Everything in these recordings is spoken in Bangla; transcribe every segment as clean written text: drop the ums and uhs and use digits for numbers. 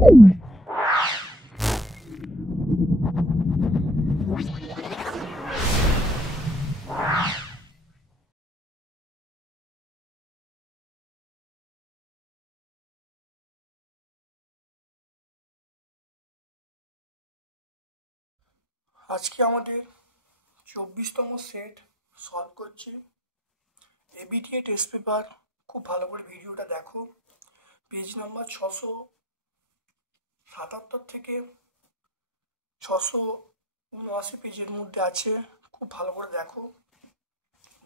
আজকে আমাদের 24তম সেট সলভ করছি এবিটিএ টেস্ট পেপার। খুব ভালো করে ভিডিওটা দেখো। পেজ নাম্বার 677 থেকে 679 পেজের মধ্যে আছে। খুব ভালো করে দেখো।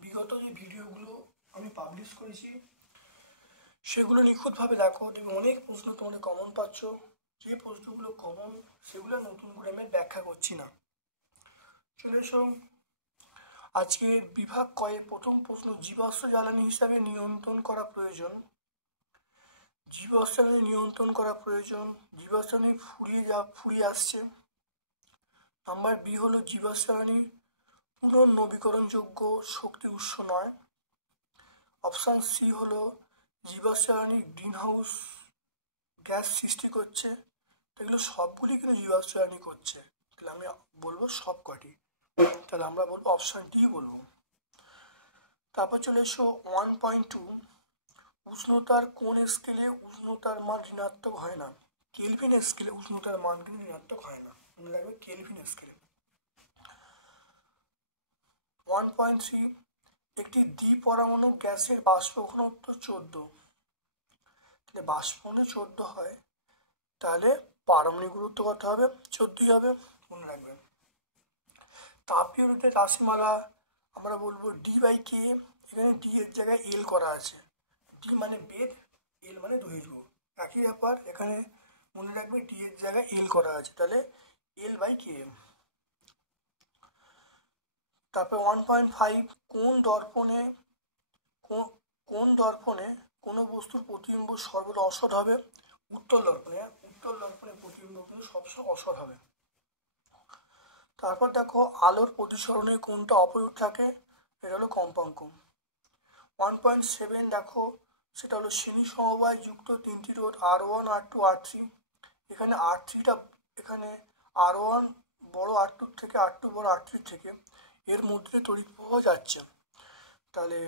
বিগত যে ভিডিওগুলো আমি পাবলিশ করেছি সেগুলো নিখুঁতভাবে দেখো, দেখবে অনেক প্রশ্ন তোমাদের কমন পাচ্ছ। যে প্রশ্নগুলো কমন সেগুলো নতুন করে আমি ব্যাখ্যা করছি না। চলে এসো আজকের বিভাগ কয়ে প্রথম প্রশ্ন, জীবাশ্ম জ্বালানি হিসাবে নিয়ন্ত্রণ করা প্রয়োজন। জীবাশ্ম জ্বালানি নিয়ন্ত্রণ করা প্রয়োজন। জীবাশ্ম জ্বালানি ফুরিয়ে আসছে। নাম্বার বি হলো জীবাশ্ম জ্বালানি পুনর্নবীকরণযোগ্য শক্তি উৎস নয়। অপশান সি হলো জীবাশ্ম জ্বালানি গ্রিনহাউস গ্যাস সৃষ্টি করছে। এগুলো সবগুলি কিন্তু জীবাশ্ম জ্বালানি করছে, তাহলে আমি বলবো সব কটি, তাহলে আমরা বলবো অপশান ডি বলবো। তারপর চলে এসো 1.2, উষ্ণতার কোন স্কেলে উষ্ণতার মান ঋণাত্মক হয় না। কেলভিন স্কেলে উষ্ণতার মান কিন্তু ঋণাত্মক হয় না, মনে রাখবে কেলভিন স্কেলে। 1.3, একটি দ্বিপরমাণু গ্যাসের বাষ্প ঘনত্ব 14, তাহলে বাষ্প ঘনত্ব 14 হয়, তাহলে পারমাণবিক গুরুত্ব কত হবে? 14 হবে, মনে রাখবেন। তাপীয় রোধের রাশিমালা আমরা বলবো ডি বাই কে। এখানে ডি এর জায়গায় এল করা আছে। ডি মানে বেদ, এল মানে দৈর্ঘ্য, একই ব্যাপার। এখানে মনে রাখবে ডি এর জায়গায় এল করা আছে, তাহলে এল বাই কে। তারপর 1.5, কোন দর্পণে কোনো বস্তুর প্রতিবিম্ব সর্বদা অসৎ হবে? উত্তল দর্পণে। উত্তল দর্পণে প্রতিবিম্ব কিন্তু সবসময় অসৎ হবে। তারপর দেখো আলোর প্রতিসরণে কোনটা অপরিট থাকে? এটা হলো কম্পাঙ্ক। 1.7 দেখো, সেটা হলো শ্রেণী সমবায় যুক্ত তিনটি রোধ R1, R2, R3। এখানে R3টা, এখানে R1 বড় R2 থেকে, R2 বড় R3 থেকে, এর মধ্যে তড়িৎ প্রবাহ যাচ্ছে। তাহলে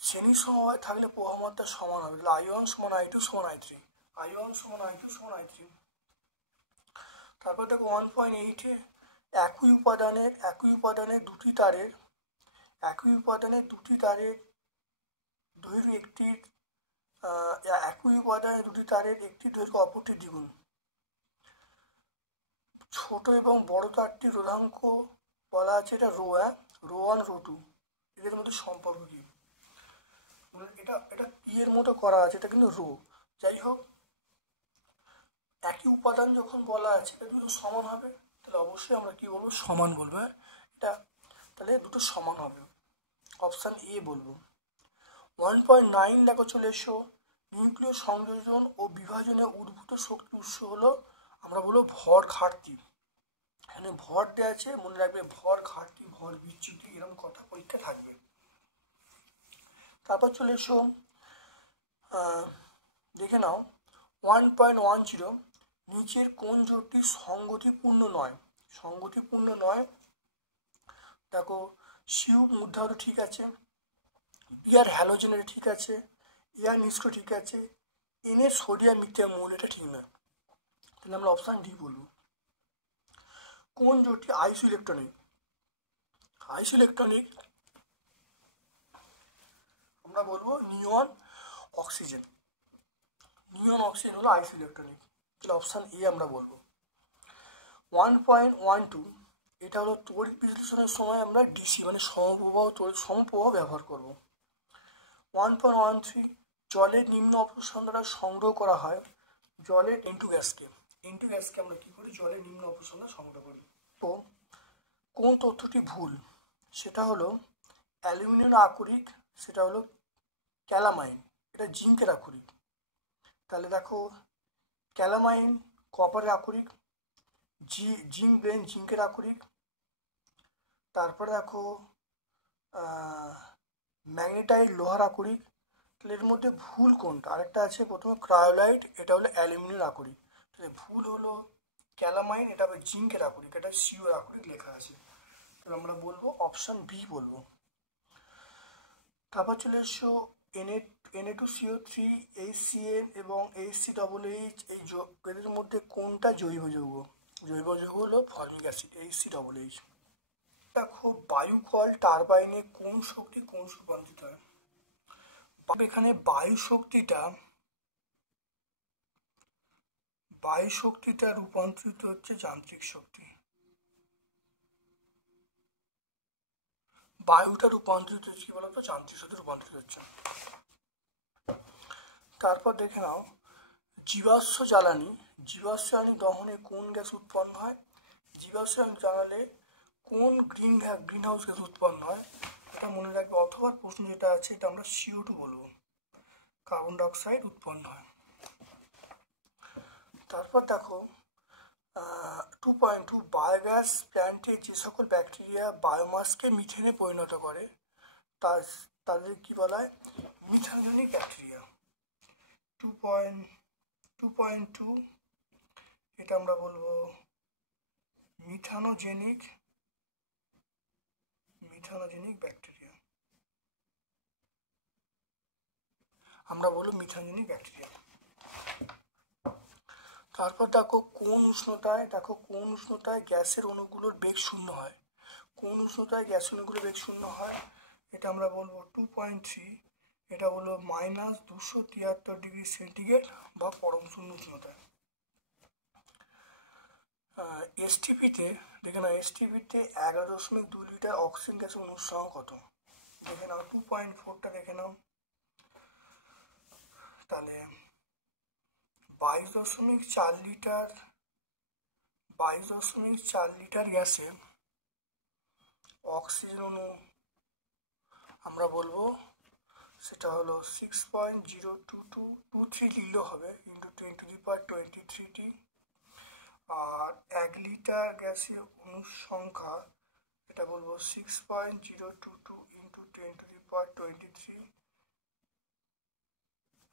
শ্রেণী সমবায় থাকলে প্রবাহমাত্রা সমান হবে, তাহলে I1 সমান I2 সমান I3। I1 সমান I2 সমান I3। তারপর দেখো 1.8, একই উপাদানের দুটি তারের দৈর্ঘ্য একটি দৈর্ঘ্য অপরটি দ্বিগুণ। ছোট এবং বড় তারটি রোধাঙ্ক বলা আছে, এটা রো 1, রো 1, রো 2, এদের মধ্যে সম্পর্ক কি? এটা কি এর মতো করা আছে, এটা কিন্তু রো। যাই হোক, একই উপাদান যখন বলা আছে এটা দুটো সমান হবে, তাহলে অবশ্যই আমরা কি বলবো? সমান বলবো। হ্যাঁ, এটা তাহলে দুটো সমান হবে, অপশান এ বলবো। 1.9 দেখো, চলে এসো, নিউক্লিয় সংযোজন ও বিভাজনে উদ্ভূত শক্তি উৎস হলো, আমরা বলবো ভর ঘাটতি। এখানে ভর দেওয়া আছে, মনে রাখবে ভর ঘাটতি, ভর বিচ্যুতি, এরকম কথা পরীক্ষা থাকবে। তারপর চলে এসো, দেখে নাও 1.10, নিচের কোন জোটটি সংগতিপূর্ণ নয়? দেখো সিউ মুদ্রাও ঠিক আছে, ইয়ার হ্যালোজেনের ঠিক আছে, ইয়ার নিষ্ক্রিয় ঠিক আছে, এনের সোডিয়াম মিথিয়াম মৌল এটা ঠিক না, তাহলে আমরা অপশান ডি বলবো। কোন জোটটি আইসো ইলেকট্রনিক? আমরা বলবো নিয়ন অক্সিজেন হলো আইসো ইলেকট্রনিক, তাহলে অপশান এ আমরা বলবো। 1.12, এটা হলো তড়িৎ বিশ্লেষণের সময় আমরা ডিসি মানে সমপ্রবাহ ব্যবহার করব। 1.13, জলের নিম্ন অপসারণ দ্বারা সংগ্রহ করা হয় জলের N2 গ্যাসকে আমরা কি করি? জলের নিম্ন অপসারণ সংগ্রহ করি। তো কোন তথ্যটি ভুল? সেটা হলো অ্যালুমিনিয়াম আকরিক, সেটা হলো ক্যালামাইন, এটা জিঙ্কের আকরিক। তাহলে দেখো ক্যালামাইন কপারের আকরিক, জিঙ্কের আকরিক। তারপরে দেখো ম্যাগনেটাইট লোহার আকরিক। তাহলে এর মধ্যে ভুল কোনটা? আরেকটা আছে প্রথমে ক্রায়োলাইট, এটা হলো অ্যালুমিনিয়াম আকরিক। ভুল হলো ক্যালামাইন, এটা হবে জিঙ্কের আকরিক, এটা সিওর আকরিক লেখা আছে। তাহলে আমরা বলবো অপশন বি বলবো। তারপর চলে এসো Na2CO3, HCl এবং HCOH, এদের মধ্যে কোনটা জৈব যৌগ? জৈব যৌগ হলো ফর্মিক অ্যাসিড, HCOH। দেখো বায়ুকল টারবাইনে কোন শক্তি কোন রূপান্তরিত হয়? এখানে বায়ু শক্তিটা রূপান্তরিত হচ্ছে যান্ত্রিক শক্তি, বায়ুটা রূপান্তরিত হচ্ছে কি বলতো, যান্ত্রিক শক্তি রূপান্তরিত হচ্ছে। তারপর দেখে নাও জীবাশ্ম জ্বালানি দহনে কোন গ্যাস উৎপন্ন হয়? জীবাশ্ম জ্বালালে কোন গ্রিন হাউস গ্যাস উৎপন্ন হয়? এটা মনে রাখবে, অথবা প্রশ্ন যেটা আছে এটা আমরা CO2 বলবো, কার্বন ডাইঅক্সাইড উৎপন্ন হয়। তারপর দেখো 2.2 বায়োগ্যাস প্ল্যান্টে যে সকল ব্যাকটেরিয়া বায়োমাসকে মিথেনে পরিণত করে তাদের কি বলা হয়? মিথানজনিক ব্যাকটেরিয়া। 2.2 এটা আমরা বলবো মিথানোজেনিক ব্যাকটেরিয়া, আমরা বলবো মিথানজনিক ব্যাকটেরিয়া। তারপর দেখো কোন উষ্ণতায় গ্যাসের অণুগুলোর বেগ শূন্য হয়? কোন উষ্ণতায় গ্যাসের অণুগুলোর বেগ শূন্য হয়? এটা আমরা বলবো 2.3, এটা হলো -273°C বা পরম শূন্য উষ্ণতায়। এসটিপিতে দেখে নাও, এসটিপিতে 11.2 লিটার অক্সিজেন গ্যাসের অণুর সংখ্যা কত? দেখে নাও 2.4টা দেখে নাও, তাহলে 22.4 লিটার গ্যাসে অক্সিজেন অণু আমরা বলবো সেটা হলো 6.02223 লিলো হবে ইন্টু 10⁻23t। আর 1 লিটার গ্যাসের অণুর সংখ্যা এটা বলবো 6.022 ইন্টু 10⁻23।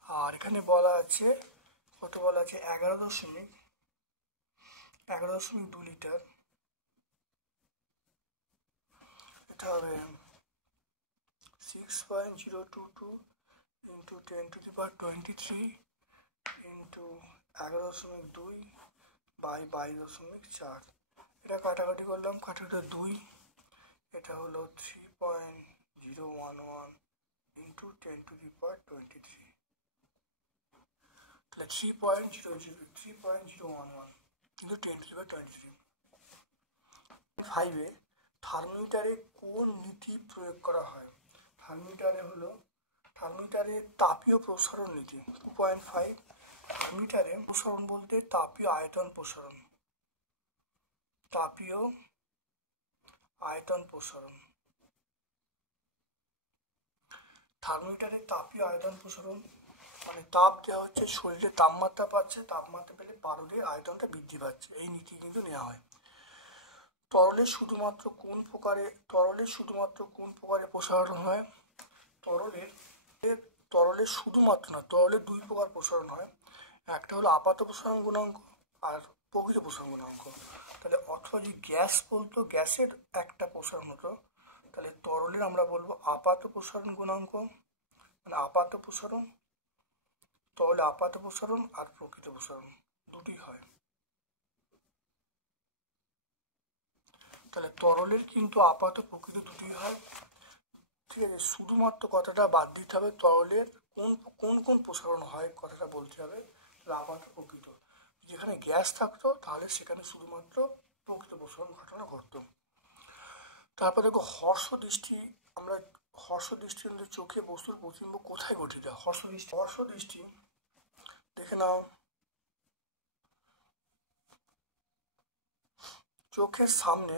আর এখানে বলা আছে কত, বলা আছে 11.2 লিটার, এটা হবে 6.022 ইন্টু 10⁻23 ইন্টু 11.2 বাই 22.4। এটা কাটাকাটি করলাম, কাটাকাটি 2, এটা হলো 3.011 ইন্টু 10⁻23, তাহলে 3.011 কিন্তু 10⁻23। 5-এ থার্মোমিটারে কোন নীতি প্রয়োগ করা হয়? থার্মোমিটারে তাপীয় প্রসারণ নীতি। 2.5 থার্মোমিটারে প্রসারণ বলতে তাপীয় আয়তন প্রসারণ, থার্মোমিটারে তাপীয় আয়তন প্রসারণ মানে তাপ দেওয়া হচ্ছে, শরীরে তাপমাত্রা পাচ্ছে, তাপমাত্রা পেলে পারদের আয়তনটা বৃদ্ধি পাচ্ছে, এই নীতি কিন্তু নেওয়া হয়। তরলে শুধুমাত্র কোন প্রকারে প্রসারণ হয়? তরলে শুধুমাত্র না, তরলে 2 প্রকার প্রসারণ হয়, একটা হলো আপাত প্রসারণ গুণাঙ্ক আর প্রকৃত প্রসারণ গুণাঙ্ক। তাহলে অথবা যদি গ্যাস বলতো, গ্যাসের একটা প্রসারণ হতো, তাহলে তরলের আমরা বলবো আপাত প্রসারণ গুণাঙ্ক, মানে আপাত প্রসারণ, তরলে আপাত প্রসারণ আর প্রকৃত প্রসারণ দুটি হয়। তাহলে তরলের কিন্তু আপাত প্রকৃত দুটি হয়, ঠিক আছে। শুধুমাত্র কথাটা বাদ দিতে হবে, তরলের কোন প্রসারণ হয় কথাটা বলতে হবে, আপাত প্রকৃত। যেখানে গ্যাস থাকতো তাহলে সেখানে শুধুমাত্র প্রকৃত প্রসারণ ঘটনা ঘটতো। তারপর দেখো হর্ষ দৃষ্টি চোখে বস্তুর প্রতিবিম্ব কোথায় গঠিত? হর্ষ দৃষ্টি দেখে নাও চোখের সামনে,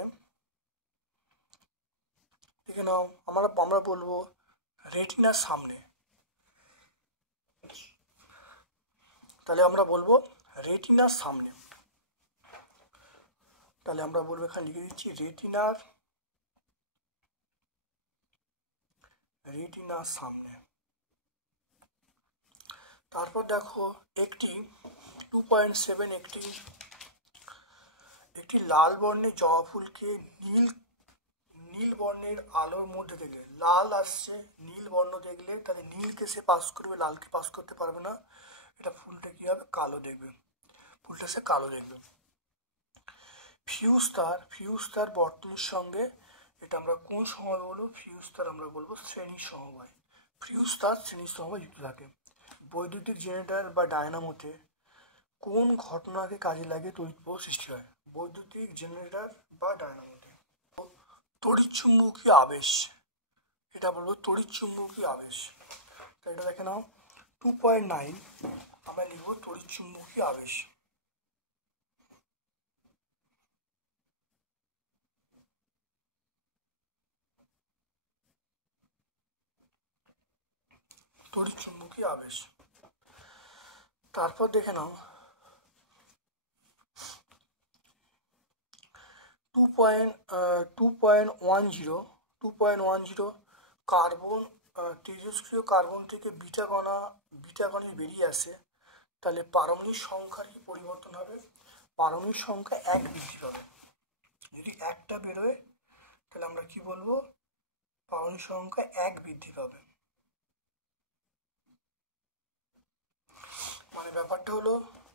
দেখে নাও আমরা বলবো রেটিনার সামনে, তাহলে আমরা বলবো রেটিনার সামনে, তাহলে আমরা বলবো এখানে লিখে দিচ্ছি রেটিনার সামনে। তারপর দেখো একটি 2.7 একটি লাল বর্ণের জবা ফুলকে নীল বর্ণের আলোর মধ্যে দেখলে, লাল আসছে, নীল বর্ণ দেখলে তাহলে নীলকে সে পাস করবে, লালকে পাস করতে পারবে না। এটা ফুলটা কি হবে? কালো দেখবে, ফুলটা সে কালো দেখবে। ফিউজ তার বর্তনীর সঙ্গে, এটা আমরা কোন সময় বলবো? ফিউজ তার আমরা বলবো শ্রেণী সমবায়। ফিউজ তার শ্রেণী সমবায় যুক্ত থাকে। বৈদ্যুতিক জেনারেটর বা ডায়নামোতে কোন ঘটনাকে কাজে লাগিয়ে তড়িৎ প্রবাহ সৃষ্টি হয়? বৈদ্যুতিক জেনারেটর বা ডায়নামোতে তড়িৎচুম্বকী আবেশ, এটা বলবো তড়িৎচুম্বকী আবেশ। তো এটা দেখে নাও 2.9 আমরা লিখবো তড়িৎচুম্বকী আবেশ। তড়িৎচুম্বকী আবেশ। তারপর দেখে নাও 2.10 কার্বন, তেজস্ক্রিয় কার্বন থেকে বিটা কণা বেরিয়ে আসে, তাহলে পারমাণবিক সংখ্যার কি পরিবর্তন হবে? পারমাণবিক সংখ্যা 1 বৃদ্ধি পাবে। যদি একটা বেরোয় তাহলে আমরা কি বলবো? পারমাণবিক সংখ্যা 1 বৃদ্ধি পাবে। মানে ব্যাপারটা হলো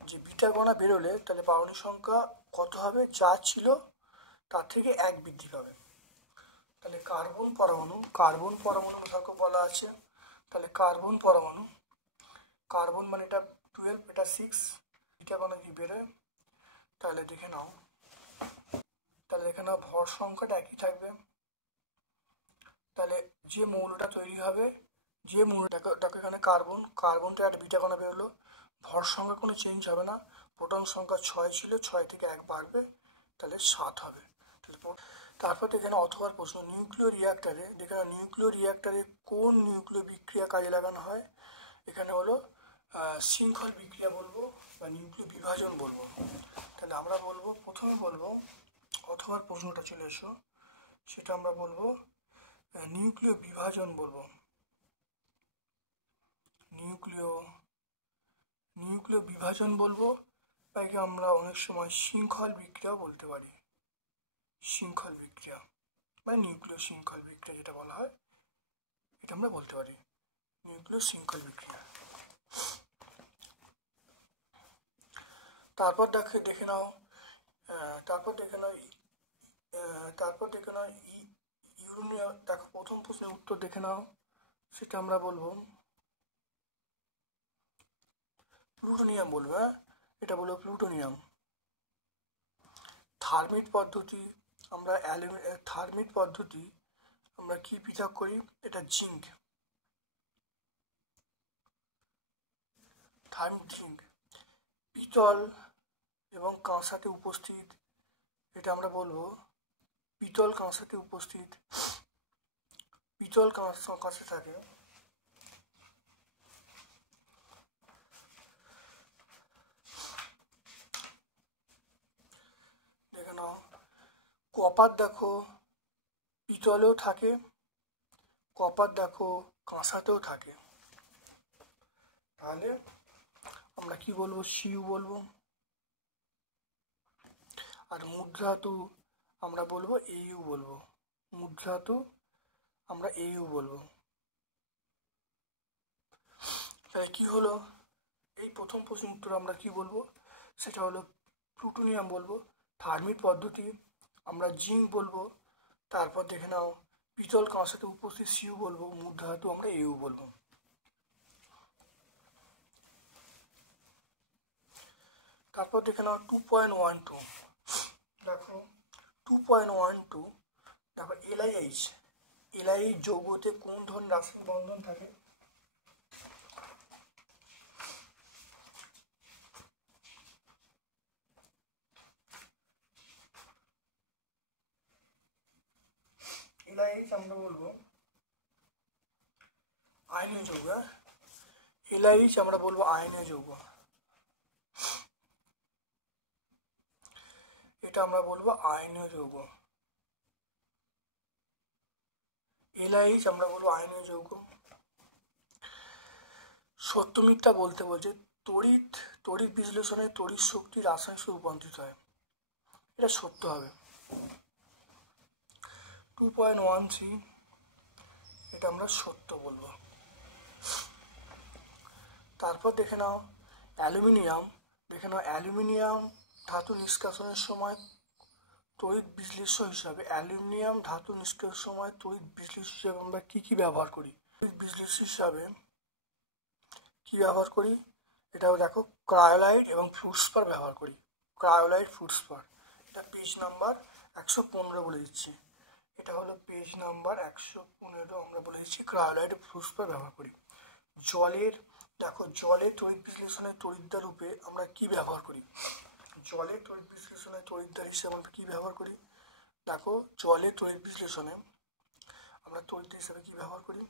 যে বিটা কণা বেরোলে তাহলে পারমাণবিক সংখ্যা কত হবে? যা ছিল তার থেকে 1 বৃদ্ধি পাবে। তাহলে কার্বন পরমাণু কাকে বলা আছে? তাহলে কার্বন মানে এটা 12, এটা 6, বিটা কণা যদি বেরোয় তাহলে দেখে নাও ভর সংখ্যাটা একই থাকবে। তাহলে যে মৌলটা তৈরি হবে, যে মৌলটাকে এখানে কার্বনটা একটা বিটা কণা বেরোলো, ভর সংখ্যা কোনো চেঞ্জ হবে না। প্রোটন সংখ্যা 6 ছিল, 6 থেকে 1 বাড়বে, তাহলে 7 হবে। তারপর এখানে অথবা প্রশ্ন, নিউক্লিয় রিঅ্যাক্টরে কোন নিউক্লিয় বিক্রিয়া কাজে লাগানো হয়? এখানে হলো শৃঙ্খল বিক্রিয়া বলবো বা নিউক্লিয় বিভাজন বলবো। তাহলে আমরা বলবো, প্রথমে বলবো অথবা প্রশ্নটা চলে এসো, সেটা আমরা বলবো নিউক্লিয় বিভাজন বলবো। নিউক্লিয় বিভাজন বলবো, তাকে আমরা অনেক সময় শৃঙ্খল বিক্রিয়াও বলতে পারি। শৃঙ্খল বিক্রিয়া মানে নিউক্লিয় শৃঙ্খল বিক্রিয়া যেটা বলা হয়, এটা আমরা বলতে পারি নিউক্লিয় শৃঙ্খল বিক্রিয়া। তারপর দেখে নাও ইউরেনিয়াম। দেখো প্রথম প্রশ্নের উত্তর দেখে নাও, সেটা আমরা বলবো প্লুটোনিয়াম বলবো। এটা বলবো প্লুটোনিয়াম। থার্মিট পদ্ধতি আমরা কি পৃথক করি? এটা জিঙ্ক, জিঙ্ক। পিতল এবং কাঁসাতে উপস্থিত, এটা আমরা বলবো পিতল কাঁসাতে উপস্থিত। পিতল কাঁসে থাকে দেখে নাও। কপার দেখো পিতলেও থাকে, কপার দেখো কাঁসাতেও থাকে। তাহলে আমরা কি বলবো? সিউ বলবো। আর মুদ্রাতু আমরা বলবো এইউ বলবো। মুদ্রাতু আমরা এইউ বলবো। তাহলে কি হলো? এই প্রথম প্রশ্ন উত্তর আমরা কি বলবো? সেটা হলো প্লুটোনিয়াম বলবো। থার্মিট পদ্ধতি আমরা জিঙ্ক বলবো। তারপর দেখে নাও পিতল কাঁসাতে উপস্থিত সিউ বলবো, মুদ্রাতু আমরা এইউ বলবো। তারপর দেখে নাও 2.12 দেখো 2.12 দেখো এলআইএইচ যৌগতে কোন ধরনের রাসায়নিক বন্ধন থাকে? এলআইএইচ আমরা বলবো আয়নীয় যৌগ। এলআইএইচ আমরা বলবো আয়নীয় যৌগ, এটা আমরা বলবো আয়নীয় যৌগ। এলআইএইচ আমরা বলবো আয়নীয় যৌগ। সত্য মিথ্যা বলতে বলছে, তড়িৎ বিশ্লেষণে তড়িৎ শক্তি রাসায়নিক রূপান্তরিত হয়। এটা সত্য হবে। 2.13 এটা আমরা সত্য বলবো। তারপর দেখে নাও অ্যালুমিনিয়াম। দেখে নাও অ্যালুমিনিয়াম ধাতু নিষ্কাশনের সময় তড়িৎ বিশ্লেষ্য হিসাবে অ্যালুমিনিয়াম ধাতু নিষ্কাশনের সময় তড়িৎ বিশ্লেষ্য হিসাবে আমরা কি ব্যবহার করি? তড়িৎ বিশ্লেষ্য হিসাবে কি ব্যবহার করি? এটাও দেখো ক্রায়োলাইট এবং ফ্লুডস্পার ব্যবহার করি। ক্রায়োলাইট, ফ্লুডস্পার। এটা পেজ নাম্বার 115 বলে দিচ্ছি। এটা হলো পেজ নাম্বার 115 আমরা বলে দিচ্ছি ক্রায়োলাইট, ফ্লুডস্পার ব্যবহার করি। জলের দেখো জলের তড়িৎ বিশ্লেষণের তড়িৎদ্বার রূপে আমরা কি ব্যবহার করি? জলের তড়িৎ বিশ্লেষণের তড়িৎদ্বার হিসেবে আমরা কি ব্যবহার করি? দেখো জলের তড়িৎ বিশ্লেষণে আমরা তড়িৎদ্বার হিসেবে কি ব্যবহার করি?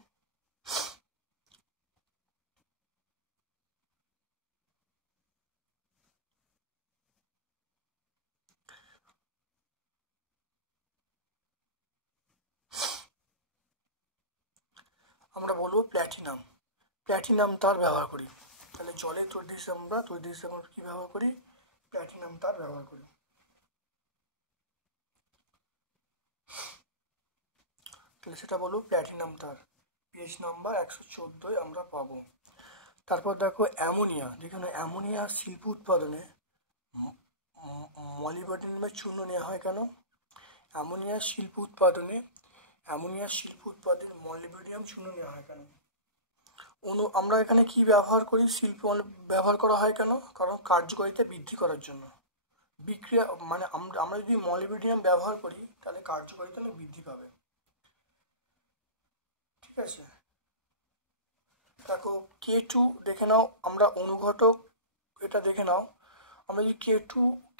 আমরা বলবো প্ল্যাটিনাম। প্ল্যাটিনাম তার ব্যবহার করি। তাহলে জলের তড়িৎ হিসেবে আমরা কি ব্যবহার করি? প্ল্যাটিনাম তার ব্যবহার করি। তাহলে সেটা বলবো প্ল্যাটিনাম তার। পেজ নাম্বার 114 আমরা পাবো। তারপর দেখো অ্যামোনিয়া। যেখানে অ্যামোনিয়া শিল্প উৎপাদনে মলিবডেনামের চূর্ণ নেওয়া হয় কেন? অ্যামোনিয়া শিল্প উৎপাদনে মলিবডেনাম চূর্ণ নেওয়া হয় কেন? আমরা এখানে কি ব্যবহার করি? শিল্প ব্যবহার করা হয় কেন? কারণ কার্যকারিতা বৃদ্ধি করার জন্য। বিক্রিয়া মানে আমরা যদি মলিবডেনাম ব্যবহার করি তাহলে কার্যকারিতা বৃদ্ধি পাবে। ঠিক আছে। দেখো K2 দেখে নাও, আমরা অনুঘটক এটা দেখে নাও। আমরা যদি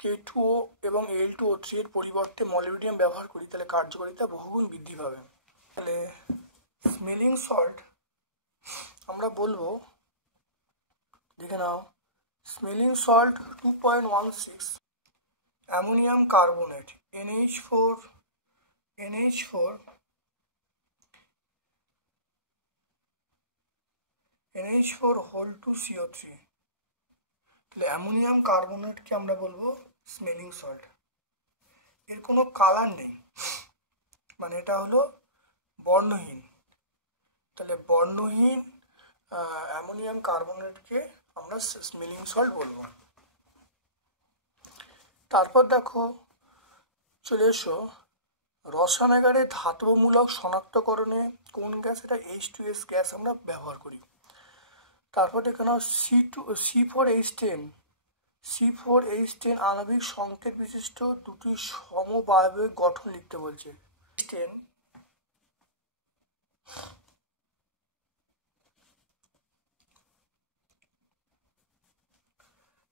K2O এবং Al2O3 এর পরিবর্তে মলিবডেনাম ব্যবহার করি তাহলে কার্যকারিতা বহুগুণ বৃদ্ধি পাবে। তাহলে স্মেলিং সল্ট আমরা বলবো, দেখে নাও smelling salt 2.16 ammonium carbonate NH4 whole 2CO3। তাহলে অ্যামোনিয়াম কার্বনেটকে আমরা বলবো স্মেলিং সল্ট। এর কোনো কালার নেই, মানে এটা হলো বর্ণহীন। তাহলে বর্ণহীন অ্যামোনিয়াম কার্বনেটকে আমরা স্মেলিং সল্ট বলবো। তারপর দেখো চলে এসো রসায়নাগারে ধাতবমূলক শনাক্তকরণে কোন গ্যাস? এটা H2S গ্যাস আমরা ব্যবহার করি। তারপর দেখে নাও C4H10 আণবিক সংকেত বিশিষ্ট দুটি সমবায়বিক গঠন লিখতে বলছে।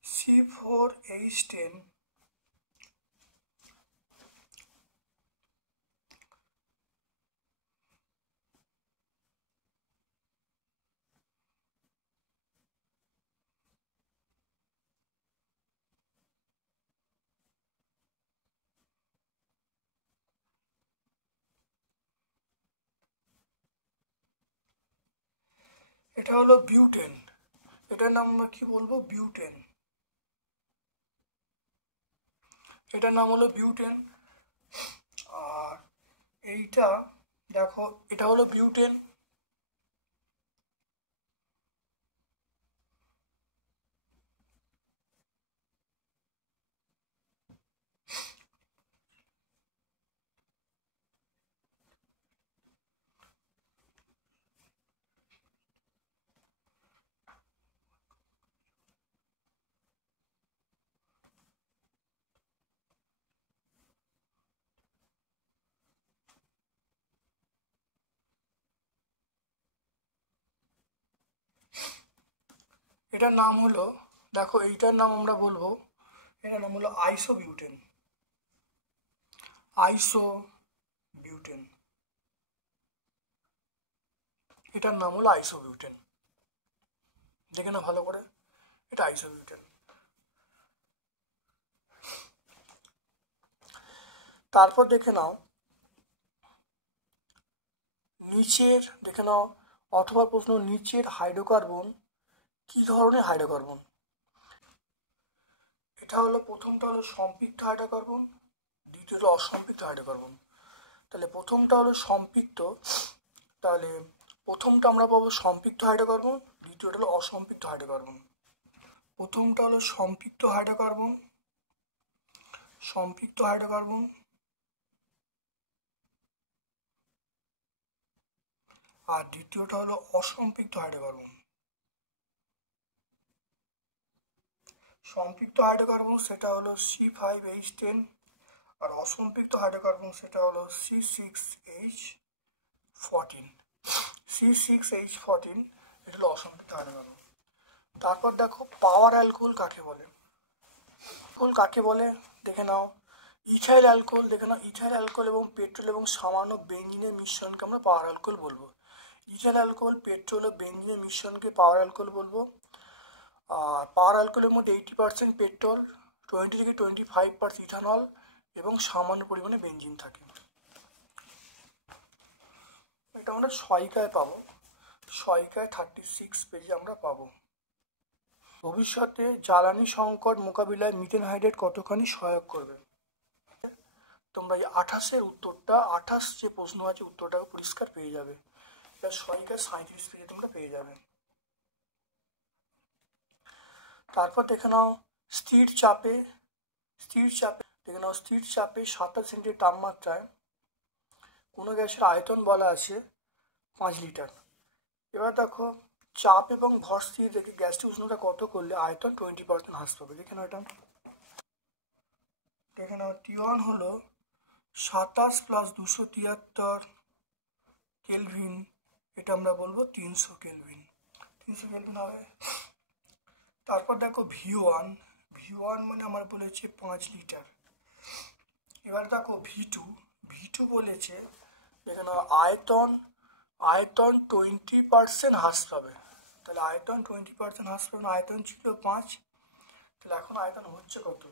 C4H10 এটা হলো বিউটেন। এটার নাম আমরা কি বলবো? বিউটেন। এটার নাম হলো বিউটেন। আর এইটা দেখো এটা হলো বিউটেন। এটার নাম হলো, দেখো এইটার নাম আমরা বলবো, এটার নাম হলো আইসোবিউটেন। এটার নাম হলো আইসোবিউটেন। দেখে না ভালো করে, এটা আইসোবিউটেন। তারপর দেখে নাও নিচের, দেখে নাও অথবা প্রশ্ন, নিচের হাইড্রোকার্বন কি ধরনের হাইড্রোকার্বন? এটা হলো প্রথমটা হলো সম্পৃক্ত হাইড্রোকার্বন, দ্বিতীয়টা অসম্পৃক্ত হাইড্রোকার্বন। তাহলে প্রথমটা হলো সম্পৃক্ত, তাহলে প্রথমটা আমরা পাবো সম্পৃক্ত হাইড্রোকার্বন, দ্বিতীয়টা হলো অসম্পৃক্ত হাইড্রোকার্বন। প্রথমটা হলো সম্পৃক্ত হাইড্রোকার্বন, সম্পৃক্ত হাইড্রোকার্বন, আর দ্বিতীয়টা হলো অসম্পৃক্ত হাইড্রোকার্বন। সম্পৃক্ত হাইড্রোকার্বন সেটা হলো C5H10, আর অসম্পৃক্ত হাইড্রোকার্বন সেটা হলো C6H14। C6H14 এটা হলো অসম্পৃক্ত হাইড্রোকার্বন। তারপর দেখো পাওয়ার অ্যালকোহল কাকে বলে। অ্যালকোহল কাকে বলে দেখে নাও। ইথাইল অ্যালকোহল দেখে নাও। ইথাইল অ্যালকোহল এবং পেট্রোল এবং সামান্য বেঞ্জিনের মিশ্রণকে আমরা পাওয়ার অ্যালকোহল বলবো। ইথাইল অ্যালকোহল, পেট্রোল ও বেঞ্জিনের মিশ্রণকে পাওয়ার অ্যালকোহল বলবো। আর পাওয়ার অ্যালকোহলের মধ্যে 80% পেট্রোল, 20 থেকে 25% ইথানল এবং সামান্য পরিমাণে বেঞ্জিন থাকে। এটা আমরা সহায়িকায় পাবো, সহায়িকায় 36 পেজে আমরা পাবো। ভবিষ্যতে জ্বালানি সংকট মোকাবিলায় মিথেন হাইড্রেট কতখানি সহায়ক করবে। তোমরা এই 28-এর উত্তরটা, 28 যে প্রশ্ন আছে উত্তরটাকে পরিষ্কার পেয়ে যাবে। এটা সহায়িকায় 37 পেজে তোমরা পেয়ে যাবে। তারপর দেখে নাও স্থির চাপে দেখে নাও স্থির চাপে 27 সেন্টিগ্রেড তাপমাত্রায় কোনো গ্যাসের আয়তন বলা আছে 5 লিটার। এবার দেখো চাপ এবং ভর স্থির রেখে গ্যাসটির উষ্ণতা কত করলে আয়তন 20% হ্রাস পাবে। দেখে নাও এটা, দেখে নাও T1 হলো 27 + 273 কেলভিন, এটা আমরা বলবো 300 কেলভিন, 300 কেলভিন হবে। তারপর দেখো V1 মানে আমার বলেছে 5 লিটার। এবার দেখো V2 বলেছে দেখে নাও আয়তন 20% হ্রাস পাবে। তাহলে আয়তন 20% হ্রাস পাবে, আয়তন ছিল 5, তাহলে এখন আয়তন হচ্ছে কত,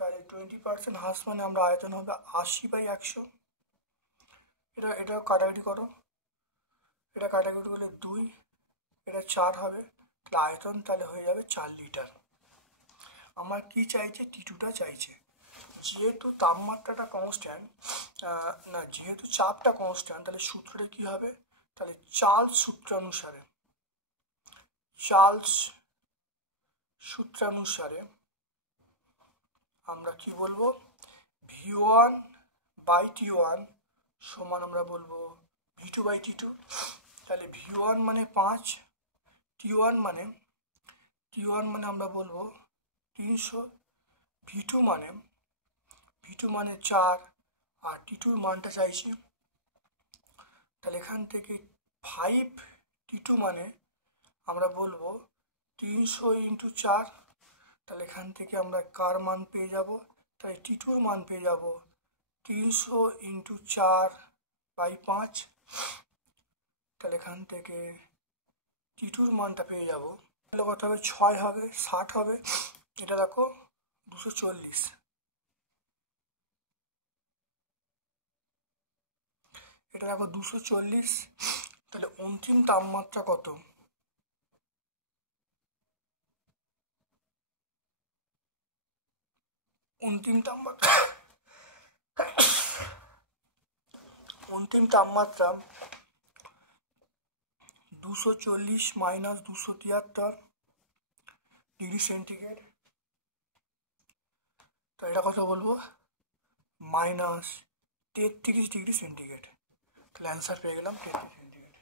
তাহলে 20% হ্রাস মানে আমরা আয়তন হবে 80/100। এটা কাটাকাটি করো, এটা কাটাকাটি করলে 2, এটা 4 হবে, তাহলে আয়তন তাহলে হয়ে যাবে 4 লিটার। আমার কি চাইছে, T2টা চাইছে। যেহেতু তাপমাত্রাটা কনস্ট্যান্ট, না যেহেতু চাপটা কনস্ট্যান্ট, তাহলে সূত্রটা কি হবে, তাহলে চার্লস সূত্রানুসারে আমরা কি বলবো, V1/T1 সমান আমরা বলবো V2/T2। তাহলে V1 মানে 5, T1 মানে আমরা বলবো 300, V2 মানে 4, আর T2 মানটা চাইছি। তাহলে এখান থেকে 5 T2 মানে আমরা বলবো 300 × 4, তাহলে এখান থেকে আমরা কার মান পেয়ে যাব, তাহলে T2 মান পেয়ে যাব 300 × 4/5। তাহলে এখান থেকে T2 মানটা পেয়ে যাব, তাহলে কত হবে, 6 হবে, 60 হবে। এটা দেখো 240, এটা দেখো 240। তাহলে অন্তিম তাপমাত্রা কত, অন্তিম তাপমাত্রা 240 - 273 ডিগ্রি সেন্টিগ্রেড। তো এটা কত বলবো, -33 ডিগ্রি সেন্টিগ্রেড। তাহলে অ্যান্সার পেয়ে গেলাম 33 সেন্টিগ্রেড।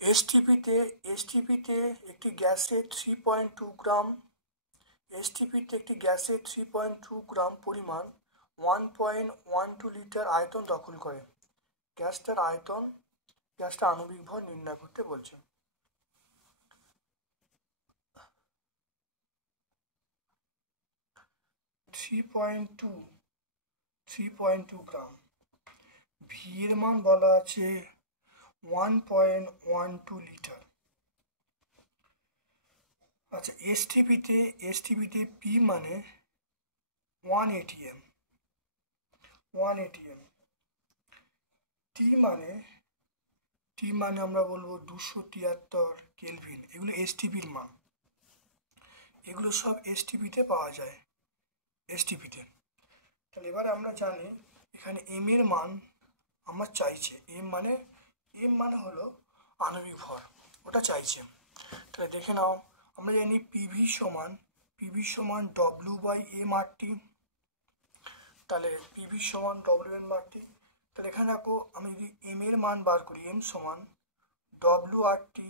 এসটিপিতে একটি গ্যাসে 3.2 গ্রাম পরিমাণ 1.12 লিটার আয়তন দখল করে। গ্যাসটার আণবিক ভর নির্ণয় করতে বলছে। Three point two gram, V এর মান বলা আছে 1.12 লিটার। আচ্ছা এসটিপিতে পি মানে 1 ATM, টি মানে টি মানে আমরা বলবো 273 কেলভিন, এগুলো এসটিপির মান, এগুলো সব এসটিপিতে পাওয়া যায়, এসটিপিতে। তাহলে এবার আমরা জানি এখানে এম এর মান আমার চাইছে, এম মানে হলো আণবিক ভর, ওটা চাইছে। তাহলে দেখে নাও, আমরা জানি পিভি সমান ডব্লিউ বাই এম আর টি। তাহলে পিভি সমান ডব্লিউ এম আর টি। তাহলে এখানে দেখো, আমি যদি এম এর মান বার করি, এম সমান ডব্লিউ আর টি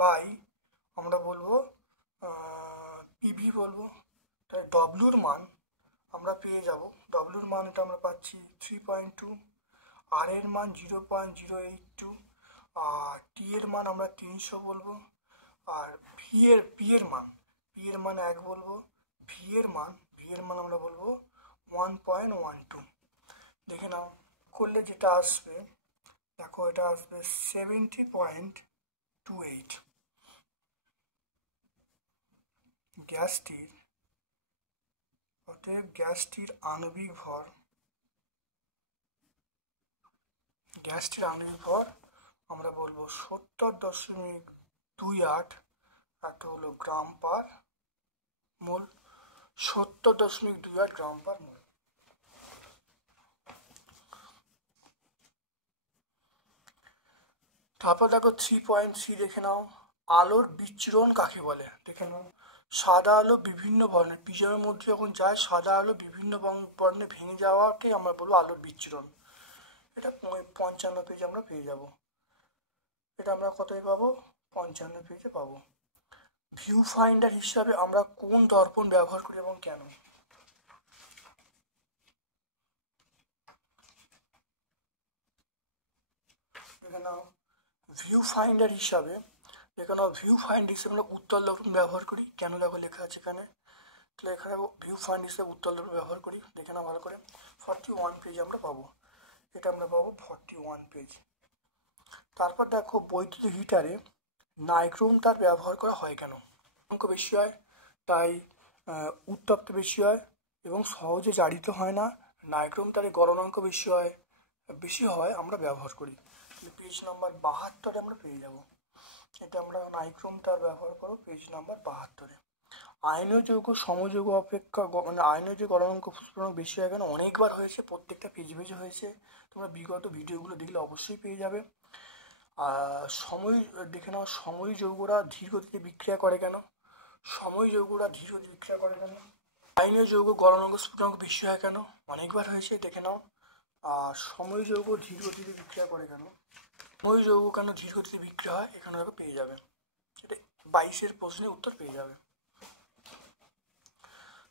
বাই আমরা বলবো পিভি বলবো। তাহলে ডব্লিউর মান আমরা পেয়ে যাব, ডব্লিউর মান এটা আমরা পাচ্ছি 3.2, আর এর মান 0.082, আর টি এর মান আমরা 300 বলবো, আর পি এর মান 1 বলবো, ভি এর মান আমরা বলবো 1.12। দেখে নাও করলে যেটা আসবে, দেখো এটা আসবে 70.28। গ্যাসটির আণবিক ভর আমরা বলবো 70.28, একটা হলো গ্রাম পার মোল, 70.28 গ্রাম পার মোল। তারপর দেখো 3.3 দেখে নাও, আলোর বিচ্ছুরণ কাকে বলে। দেখে নাও, সাদা আলো বিভিন্ন বর্ণের, প্রিজমের মধ্যে যখন যায় সাদা আলো বিভিন্ন বর্ণে ভেঙে যাওয়াকে আমরা বলবো আলোর বিচ্ছুরণ। এটা 55 পেজে আমরা পেয়ে যাব, এটা আমরা কোথায় পাবো, 55 পেজে পাবো। ভিউ ফাইন্ডার হিসাবে আমরা কোন দর্পণ ব্যবহার করি এবং কেন। এখানে ভিউ ফাইন্ডার হিসাবে আমরা উত্তল দর্পণ ব্যবহার করি। কেন দেখো লেখা আছে এখানে, তাহলে এখানে ভিউ ফাইন্ড হিসাবে উত্তল দর্পণ ব্যবহার করি, দেখে নাও ভালো করে। 41 পেজ আমরা পাবো, এটা আমরা পাবো 41 পেজ। তারপর দেখো বৈদ্যুতিক হিটারে নাইক্রোম তার ব্যবহার করা হয় কেন। অঙ্ক বেশি হয় তাই উত্তপ্ত বেশি হয় এবং সহজে জারিত হয় না, নাইক্রোম তারে গলনাঙ্ক বেশি হয় আমরা ব্যবহার করি। পেজ নাম্বার 72 আমরা পেয়ে যাব, এটা আমরা নাইক্রোম তার ব্যবহার করো পেজ নাম্বার 72। আয়নীয় যৌগ সমযৌগ অপেক্ষা মানে আয়নীয় যে গলনাঙ্ক ফুসফুসনাঙ্ক বেশি হয় কেন, অনেকবার হয়েছে, প্রত্যেকটা পেজে হয়েছে, তোমরা বিগত ভিডিওগুলো দেখলে অবশ্যই পেয়ে যাবে। দেখে নাও, সময় যৌগরা ধীর গতিতে বিক্রিয়া করে কেন, আয়নীয় যৌগ গলনাঙ্ক স্ফুটনাঙ্ক বেশি হয় কেন, অনেকবার হয়েছে, দেখে নাও। আর সময় যৌগ ধীর গতিতে বিক্রিয়া করে কেন, সময় যৌগ কেন ধীর গতিতে বিক্রিয়া হয়, এখানে দেখো পেয়ে যাবে, এটা 22-এর প্রশ্নের উত্তর পেয়ে যাবে।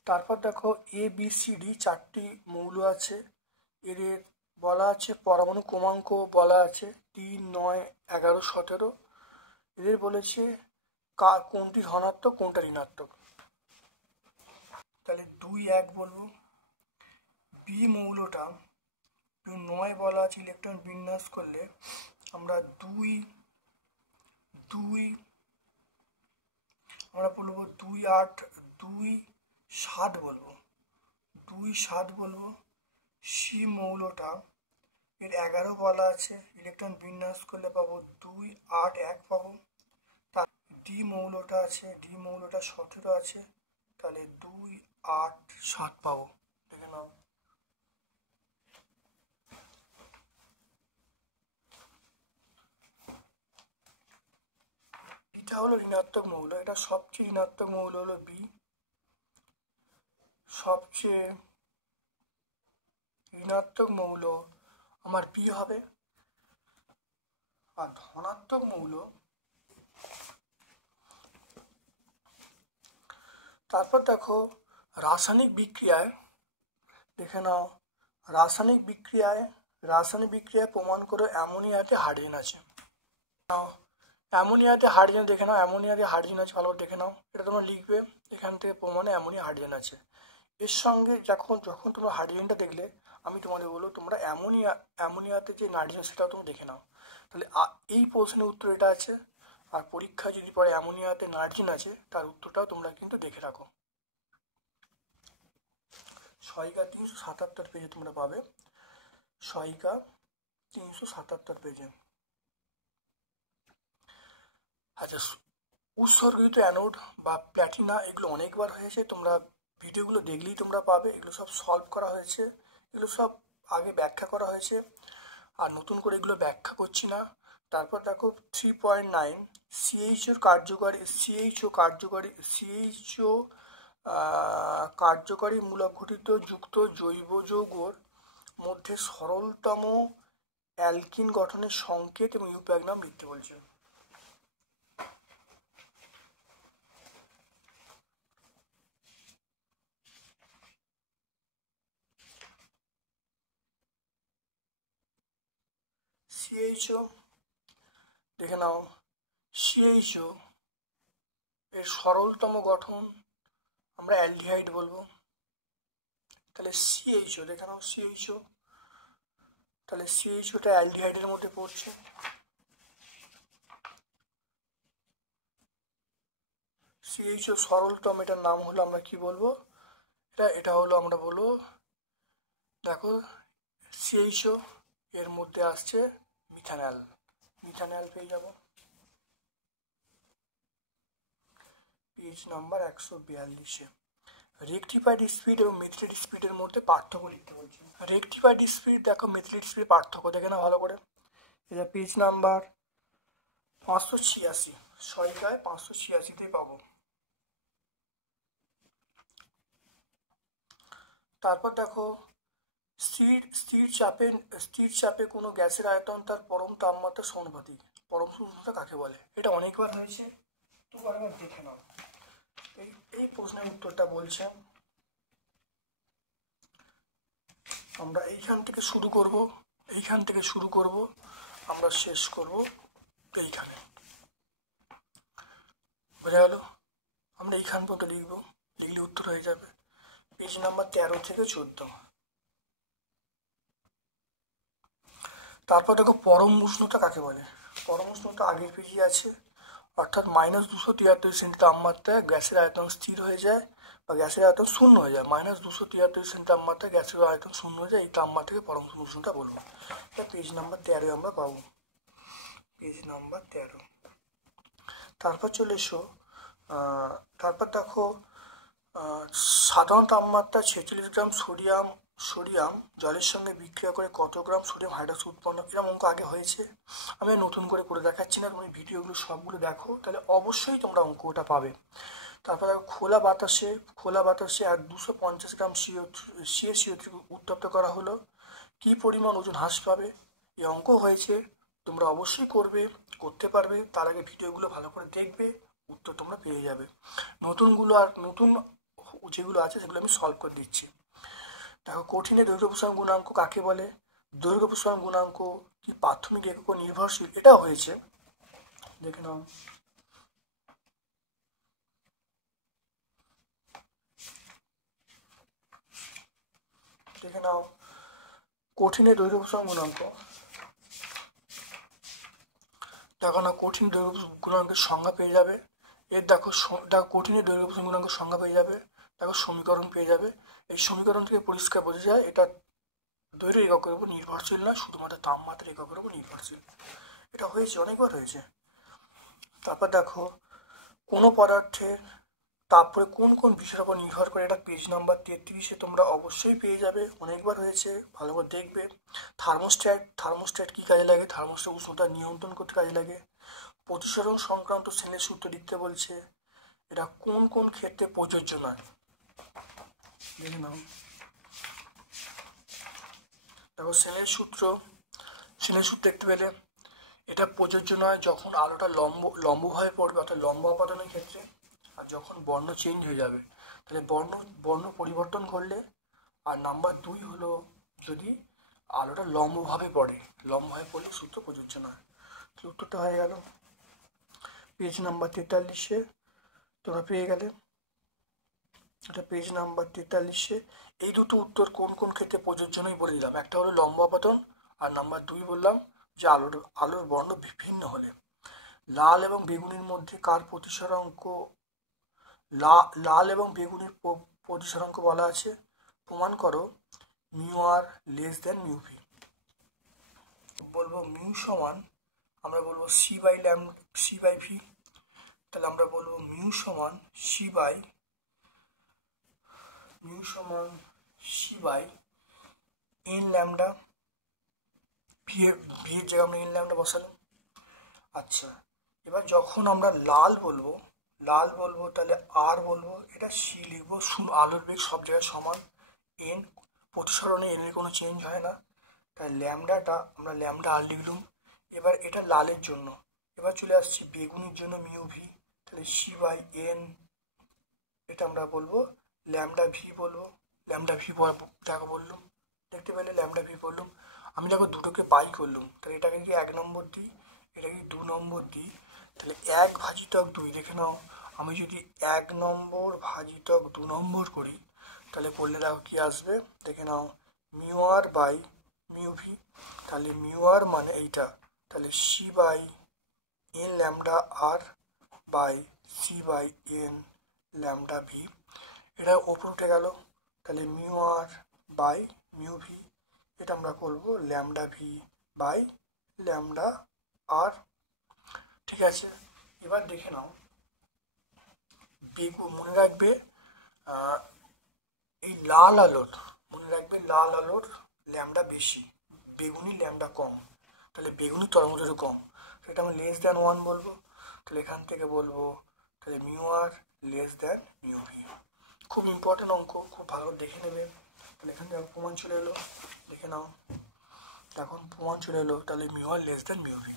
তারপর দেখো ABCD 4টি মৌল আছে, এদের বলা আছে পরমাণু ক্রমাঙ্ক বলা আছে 3, 9, 11, 17। এদের বলেছে কোনটি ধনাত্মক কোনটা ঋণাত্মক। তাহলে 2, 1 বলবো। বি মৌলটা 9 বলা আছে, ইলেকট্রন বিন্যাস করলে আমরা 2 আমরা বলবো 2, 8, 2, 7 বলবো, 2, 7 বলবো। সি মৌলটা এর 11 বলা আছে, ইলেকট্রন বিন্যাস করলে পাবো 2, 8, 1 পাবো। তার ডি মৌলটা 17 আছে, তাহলে 2, 8, 7 পাবো, দেখে নাও। এটা হলো ঋণাত্মক মৌল, এটা সবচেয়ে ঋণাত্মক মৌল হলো বি, সবচেয়ে ঋণাত্মক মৌল আমার বি হবে। আর ধনাত্মক মৌল, তারপর দেখো রাসায়নিক বিক্রিয়ায়, দেখে নাও রাসায়নিক বিক্রিয়ায় প্রমাণ করে অ্যামোনিয়াতে হাইড্রোজেন আছে। অ্যামোনিয়াতে হাইড্রোজেন দেখে নাও, অ্যামোনিয়াতে হাইড্রোজেন আছে, ভালো দেখে নাও, এটা তোমরা লিখবে, এখান থেকে প্রমাণে অ্যামোনিয়া হাইড্রোজেন আছে। এর সঙ্গে যখন তোমরা হাইড্রোজেনটা দেখলে আমি তোমাদের বলবো তোমরা অ্যামোনিয়াতে যে নাইট্রোজেন সেটাও তুমি দেখে নাও। তাহলে এই প্রশ্নের উত্তর এটা আছে, আর পরীক্ষায় যদি পরে অ্যামোনিয়াতে নাইট্রোজেন আছে তার উত্তরটাও তোমরা কিন্তু দেখে রাখো। সহায়িকা 377 পেজে তোমরা পাবে, সহায়িকা 377 পেজে। আচ্ছা, উৎসর্গিত অ্যানোড বা প্ল্যাটিনা এগুলো অনেকবার হয়েছে, তোমরা ভিডিওগুলো দেখলেই তোমরা পাবে। এগুলো সব সলভ করা হয়েছে, এগুলো সব আগে ব্যাখ্যা করা হয়েছে, আর নতুন করে এগুলো ব্যাখ্যা করছি না। তারপর দেখো 3.9 সিএইচও কার্যকরী মূলক ঘটিত যুক্ত জৈব যৌগর মধ্যে সরলতম অ্যালকিন গঠনের সংকেত এবং ইউপ্যাক নাম লিখতে বলছে। সিএইচও দেখে নাও, সিএইচও এর সরলতম গঠন আমরা অ্যালডিহাইড বলবো। তাহলে সিএইচও দেখে নাও, সিএইচও, তাহলে সিএইচওটা অ্যালডিহাইডের মধ্যে পড়ছে। সিএইচও সরলতম, এটার নাম হলো আমরা কি বলবো, এটা হলো আমরা বলবো, দেখো সিএইচও এর মধ্যে আসছে মিথানল, মিথানল পেয়ে যাব। পেজ নাম্বার 142-এ রেকটিফাইড স্পিড এবং মেথিলেটেড স্পিডের মধ্যে পার্থক্য লিখতে বলছি। রেকটিফাইড স্পিড দেখো, মেথিলেটেড স্পিড পার্থক্য দেখে না ভালো করে, এটা পেজ নাম্বার 586, 586-তেই পাবো। তারপর দেখো স্থির চাপে কোনো গ্যাসের আয়তন তার পরম তাপমাত্রা সমানুপাতিক। পরম উষ্ণতা কাকে বলে? এটা অনেকবার হয়েছে, তো আরেকবার দেখে নাও। এই প্রশ্নের উত্তরটা বলছে, আমরা এইখান থেকে শুরু করব, আমরা শেষ করব এইখানে, বোঝা গেল? আমরা এইখান পর্যন্ত লিখলে উত্তর হয়ে যাবে। পেজ নাম্বার 13 থেকে 14। তারপর দেখো পরম উষ্ণতা কাকে বলে। পরম উষ্ণতা আগের পেজে আছে, অর্থাৎ -273 তাপমাত্রায় গ্যাসের আয়তন স্থির হয়ে যায় বা গ্যাসের আয়তন শূন্য হয়ে যায়। -273 তাপমাত্রায় গ্যাসের আয়তন শূন্য হয়ে যায়, এই তাপমাত্রাকে পরম উষ্ণতা বলবো। এটা পেজ নাম্বার 13 আমরা পাবো, পেজ নাম্বার 13। তারপর চলে এসো, তারপর দেখো সাধারণ তাপমাত্রা 46 গ্রাম সোডিয়াম জলের সঙ্গে বিক্রিয়া করে কত গ্রাম সোডিয়াম হাইড্রক্সাইড উৎপন্ন। এরকম অঙ্ক আগে হয়েছে, আমি নতুন করে দেখাচ্ছি না, তুমি ভিডিওগুলো সবগুলো দেখো, তাহলে অবশ্যই তোমরা অঙ্কটা পাবে। তারপর দেখো খোলা বাতাসে আর 250 গ্রাম CO3 উত্তপ্ত করা হলো, কি পরিমাণ ওজন হ্রাস পাবে। এই অঙ্ক হয়েছে, তোমরা অবশ্যই করতে পারবে। তার আগে ভিডিওগুলো ভালো করে দেখবে, উত্তর তোমরা পেয়ে যাবে। নতুন যেগুলো আছে সেগুলো আমি সলভ করে দিচ্ছি। দেখো কঠিনের দৈর্ঘ্য প্রসারণ গুণাঙ্ক কাকে বলে। দৈর্ঘ্য প্রসারণ গুণাঙ্ক কি প্রাথমিক একক নির্ভরশীল? এটাও হয়েছে, দেখে নাও। কঠিনের দৈর্ঘ্য প্রসারণ গুণাঙ্ক দেখো না, কঠিন দৈর্ঘ্য গুণাঙ্কের সংজ্ঞা পেয়ে যাবে। দেখো কঠিনের দৈর্ঘ্য প্রসারণ গুণাঙ্কের সংজ্ঞা পেয়ে যাবে, দেখো সমীকরণ পেয়ে যাবে। এই সমীকরণ থেকে পরিষ্কার বোঝা যায় এটা দৈর্ঘ্য এককের উপর নির্ভরশীল না, শুধুমাত্র তাপমাত্রা এককের উপর নির্ভরশীল। এটা হয়েছে, অনেকবার হয়েছে। তারপর দেখো কোনো পদার্থের তারপরে কোন বিষয়ের উপর নির্ভর করে, এটা পেজ নাম্বার 33-এ তোমরা অবশ্যই পেয়ে যাবে, অনেকবার হয়েছে, ভালো করে দেখবে। থার্মোস্ট্যাট কি কাজে লাগে? থার্মোস্ট্যাট উষ্ণতা নিয়ন্ত্রণ করতে কাজে লাগে। প্রতিসরণ সংক্রান্ত সেনের সূত্র লিখতে বলছে, এটা কোন ক্ষেত্রে প্রযোজ্য নয়, দেখে নাও। দেখো সেনের সূত্র দেখতে পেলে, এটা প্রযোজ্য নয় যখন আলোটা লম্বভাবে পড়বে, অর্থাৎ লম্ব আপাতনের ক্ষেত্রে, আর যখন বর্ণ চেঞ্জ হয়ে যাবে, তাহলে বর্ণ পরিবর্তন করলে। আর নাম্বার 2 হলো যদি আলোটা লম্বভাবে পড়লে সূত্র প্রযোজ্য নয়। উত্তরটা হয়ে গেল পেজ নাম্বার 43-এ, তোমরা পেয়ে গেলে। এটা পেজ নাম্বার 43-এ এই দুটো উত্তর কোন ক্ষেত্রে প্রযোজ্য নয় বলে দিলাম। একটা হলো লম্ব আপাতন, আর নাম্বার 2 বললাম যে আলোর বর্ণ ভিন্ন হলে। লাল এবং বেগুনির মধ্যে কার প্রতিসরাঙ্ক লাল এবং বেগুনির প্রতিসরাঙ্ক বলা আছে? প্রমাণ করো μr μv। বলবো মিউ সমান, আমরা বলবো c/v, তাহলে আমরা বলবো মিউ সমান C by N lambda. V এর জায়গায় আমরা এন ল্যামডা বসালাম। আচ্ছা, এবার যখন আমরা লাল বলবো তাহলে আর বলবো, এটা সি লিখবো। আলোর বেগ সব জায়গায় সমান, এন প্রতিসরণে এন এর কোনো চেঞ্জ হয় না, তাই ল্যামডাটা আমরা ল্যামডা আর লিখলাম। এবার এটা লালের জন্য, এবার চলে আসছি বেগুনির জন্য মিউ ভি, তাহলে সি বাই এন, এটা আমরা বলবো ল্যামডা ভি বলবো। ল্যামডা ভি দেখো বললাম, দেখতে পেলে ল্যামডা ভি বললাম। আমি দেখো দুটোকে বাই করলাম, তাহলে এটাকে কি 1 নম্বর দিই, এটাকে 2 নম্বর দিই, তাহলে 1/2 দেখে নাও। আমি যদি 1 নম্বর ভাজিতক 2 নম্বর করি, তাহলে করলে দেখো কি আসবে, দেখে নাও, mu R by mu V. তাহলে মিউ আর মানে এইটা, তাহলে C by N lambda R by C by N lambda V. এটা ওপর উঠে গেল, তাহলে mu R by mu V, এটা আমরা করবো lambda V by lambda R. ঠিক আছে, এবার দেখে নাও, মনে রাখবে এই লাল আলোর ল্যামডা বেশি, বেগুনি ল্যামডা কম, তাহলে বেগুনি তরঙ্গদৈর্ঘ্য কম, সেটা আমরা লেস দ্যান 1 বলবো। তাহলে এখান থেকে বলবো তাহলে মিউ আর লেস দ্যান মিউ ভি। খুব ইম্পর্টেন্ট অঙ্ক, খুব ভালো দেখে নেবে। তাহলে এখান থেকে প্রমাণ চলে এলো, দেখে নাও, এখন প্রমাণ চলে এলো, তাহলে মিউ আর লেস দ্যান মিউ ভি।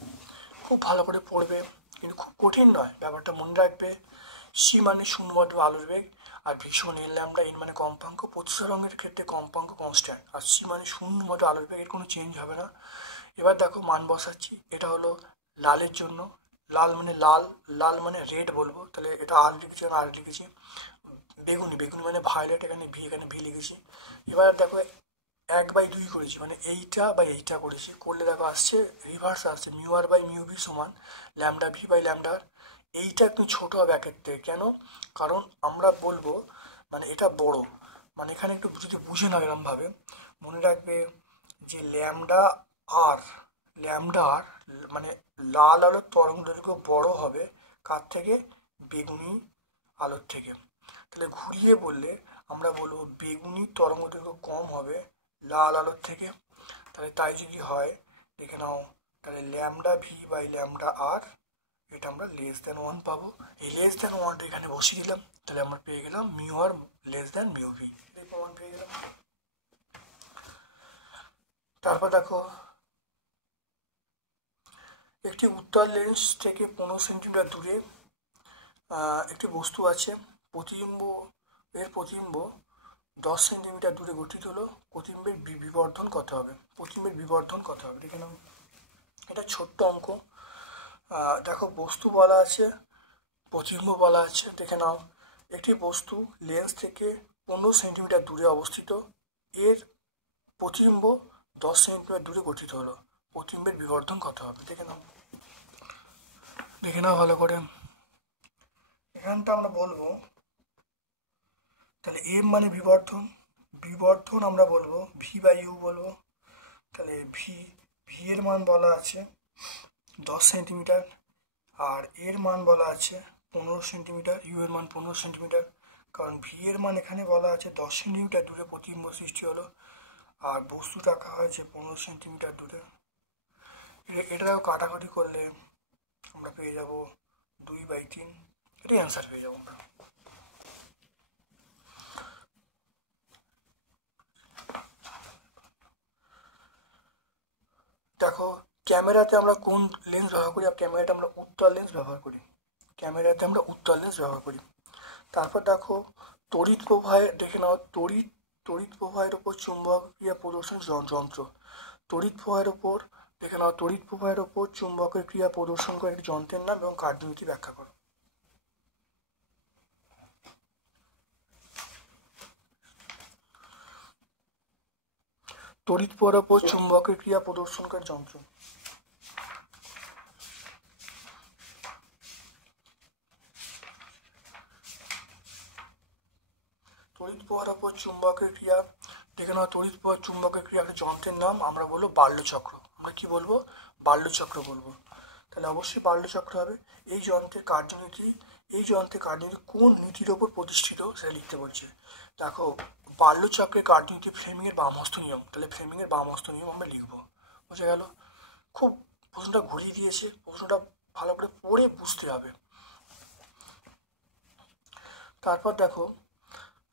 খুব ভালো করে পড়বে, কিন্তু খুব কঠিন নয়, ব্যাপারটা মনে রাখবে। সি মানে শূন্যবাদ আলোর বেগ, আর ভি সমান এন ল্যামডা। এন মানে কম্পাঙ্ক, প্রতিসরণের ক্ষেত্রে কম্পাঙ্ক কনস্ট্যান্ট, আর সি মানে শূন্যবাদ আলোর বেগ, এর কোনো চেঞ্জ হবে না। এবার দেখো মান বসাচ্ছি, এটা হলো লালের জন্য, লাল মানে রেড বলবো, তাহলে এটা আর লিখেছি, আর লিখেছি। বেগুনি মানে ভায়োলেট, এখানে ভি লিখেছি। এবার দেখো 1/2 করেছি, মানে এইটা করেছি, করলে দেখো আসছে রিভার্স আসছে, mu R by mu V সমান ল্যামডা ভি বাই ল্যামডা আর। এইটা একটু ছোট হবে একের থেকে, কেন? কারণ আমরা বলবো মানে এটা বড়, মানে এখানে একটু যদি বুঝে নাও এরমভাবে মনে রাখবে যে ল্যামডা আর মানে লাল আলোর তরঙ্গ দৈর্ঘ্য বড় হবে কার থেকে? বেগুনি আলোর থেকে। তাহলে ঘুরিয়ে বললে আমরা বলবো বেগুনি তরঙ্গ দৈর্ঘ্য কম হবে লাল আলোর থেকে। তাহলে তাই যদি হয়, দেখে নাও, তাহলে ল্যামডা ভি বাই ল্যামডা আর, এটা আমরা লেস দ্যান 1 পাবো। এই লেস দ্যান 1টা এখানে বসিয়ে দিলাম, তাহলে আমরা পেয়ে গেলাম মিউ আর লেস দ্যান মিউ ভি, এই প্রমাণ পেয়ে গেলাম। তারপর দেখো, একটি উত্তল লেন্স থেকে 15 সেন্টিমিটার দূরে একটি বস্তু আছে, প্রতিবিম্ব 10 সেন্টিমিটার দূরে গঠিত হলো, প্রতিবিম্বের বিবর্ধন কত হবে? দেখে নাও, এটা ছোট্ট অঙ্ক। দেখো বস্তু বলা আছে, প্রতিবিম্ব বলা আছে, দেখে নাও, একটি বস্তু লেন্স থেকে 15 সেন্টিমিটার দূরে অবস্থিত, এর প্রতিবিম্ব 10 সেন্টিমিটার দূরে গঠিত হলো, প্রতিবিম্বের বিবর্ধন কত হবে? দেখে নাও ভালো করে। এখানটা আমরা বলবো, তাহলে এম মানে বিবর্ধন আমরা বলবো ভি বাই ইউ বলবো। তাহলে ভি এর মান বলা আছে 10 সেন্টিমিটার, আর এর মান বলা আছে 15 সেন্টিমিটার, ইউ এর মান 15 সেন্টিমিটার। কারণ ভি এর মান এখানে বলা আছে 10 সেন্টিমিটার দূরে প্রতিবিম্ব সৃষ্টি হলো, আর বস্তু রাখা হয়েছে 15 সেন্টিমিটার দূরে। এটাও কাটাকাটি করলে আমরা পেয়ে যাব 2/3, এটাই অ্যান্সার পেয়ে যাবো আমরা। দেখো ক্যামেরাতে আমরা কোন লেন্স ব্যবহার করি? আর ক্যামেরাতে আমরা উত্তল লেন্স ব্যবহার করি। তারপর দেখো তড়িৎ প্রবাহে, দেখে নাও, তড়িৎ প্রবাহের ওপর চুম্বকীয় প্রদর্শন যন্ত্র। তড়িৎ প্রবাহের ওপর চুম্বকের ক্রিয়া প্রদর্শন করে একটি যন্ত্রের নাম এবং কার্যনীতি ব্যাখ্যা করো। তড়িৎ প্রবাহের ওপর চুম্বকের ক্রিয়া প্রদর্শনকারী যন্ত্র। তড়িৎ প্রবাহের ওপর চুম্বকের ক্রিয়া, দেখে নাও, তড়িৎ প্রবাহ চুম্বকের ক্রিয়া একটা যন্ত্রের নাম, আমরা বলবো বাল্যচক্র। আমরা কি বলবো? বাল্যচক্র বলবো। তাহলে অবশ্যই বাল্যচক্র হবে। এই যন্ত্রের কার্যনীতি কোন নীতির ওপর প্রতিষ্ঠিত সেটা লিখতে বলছে। দেখো, বাল্যচক্রের কার্যনীতি ফ্লেমিংয়ের বামহস্ত নিয়ম, তাহলে ফ্লেমিংয়ের বামহস্ত নিয়ম আমরা লিখবো। বোঝা গেল? খুব প্রশ্নটা ঘুরিয়ে দিয়েছে, প্রশ্নটা ভালো করে পড়ে বুঝতে হবে। তারপর দেখো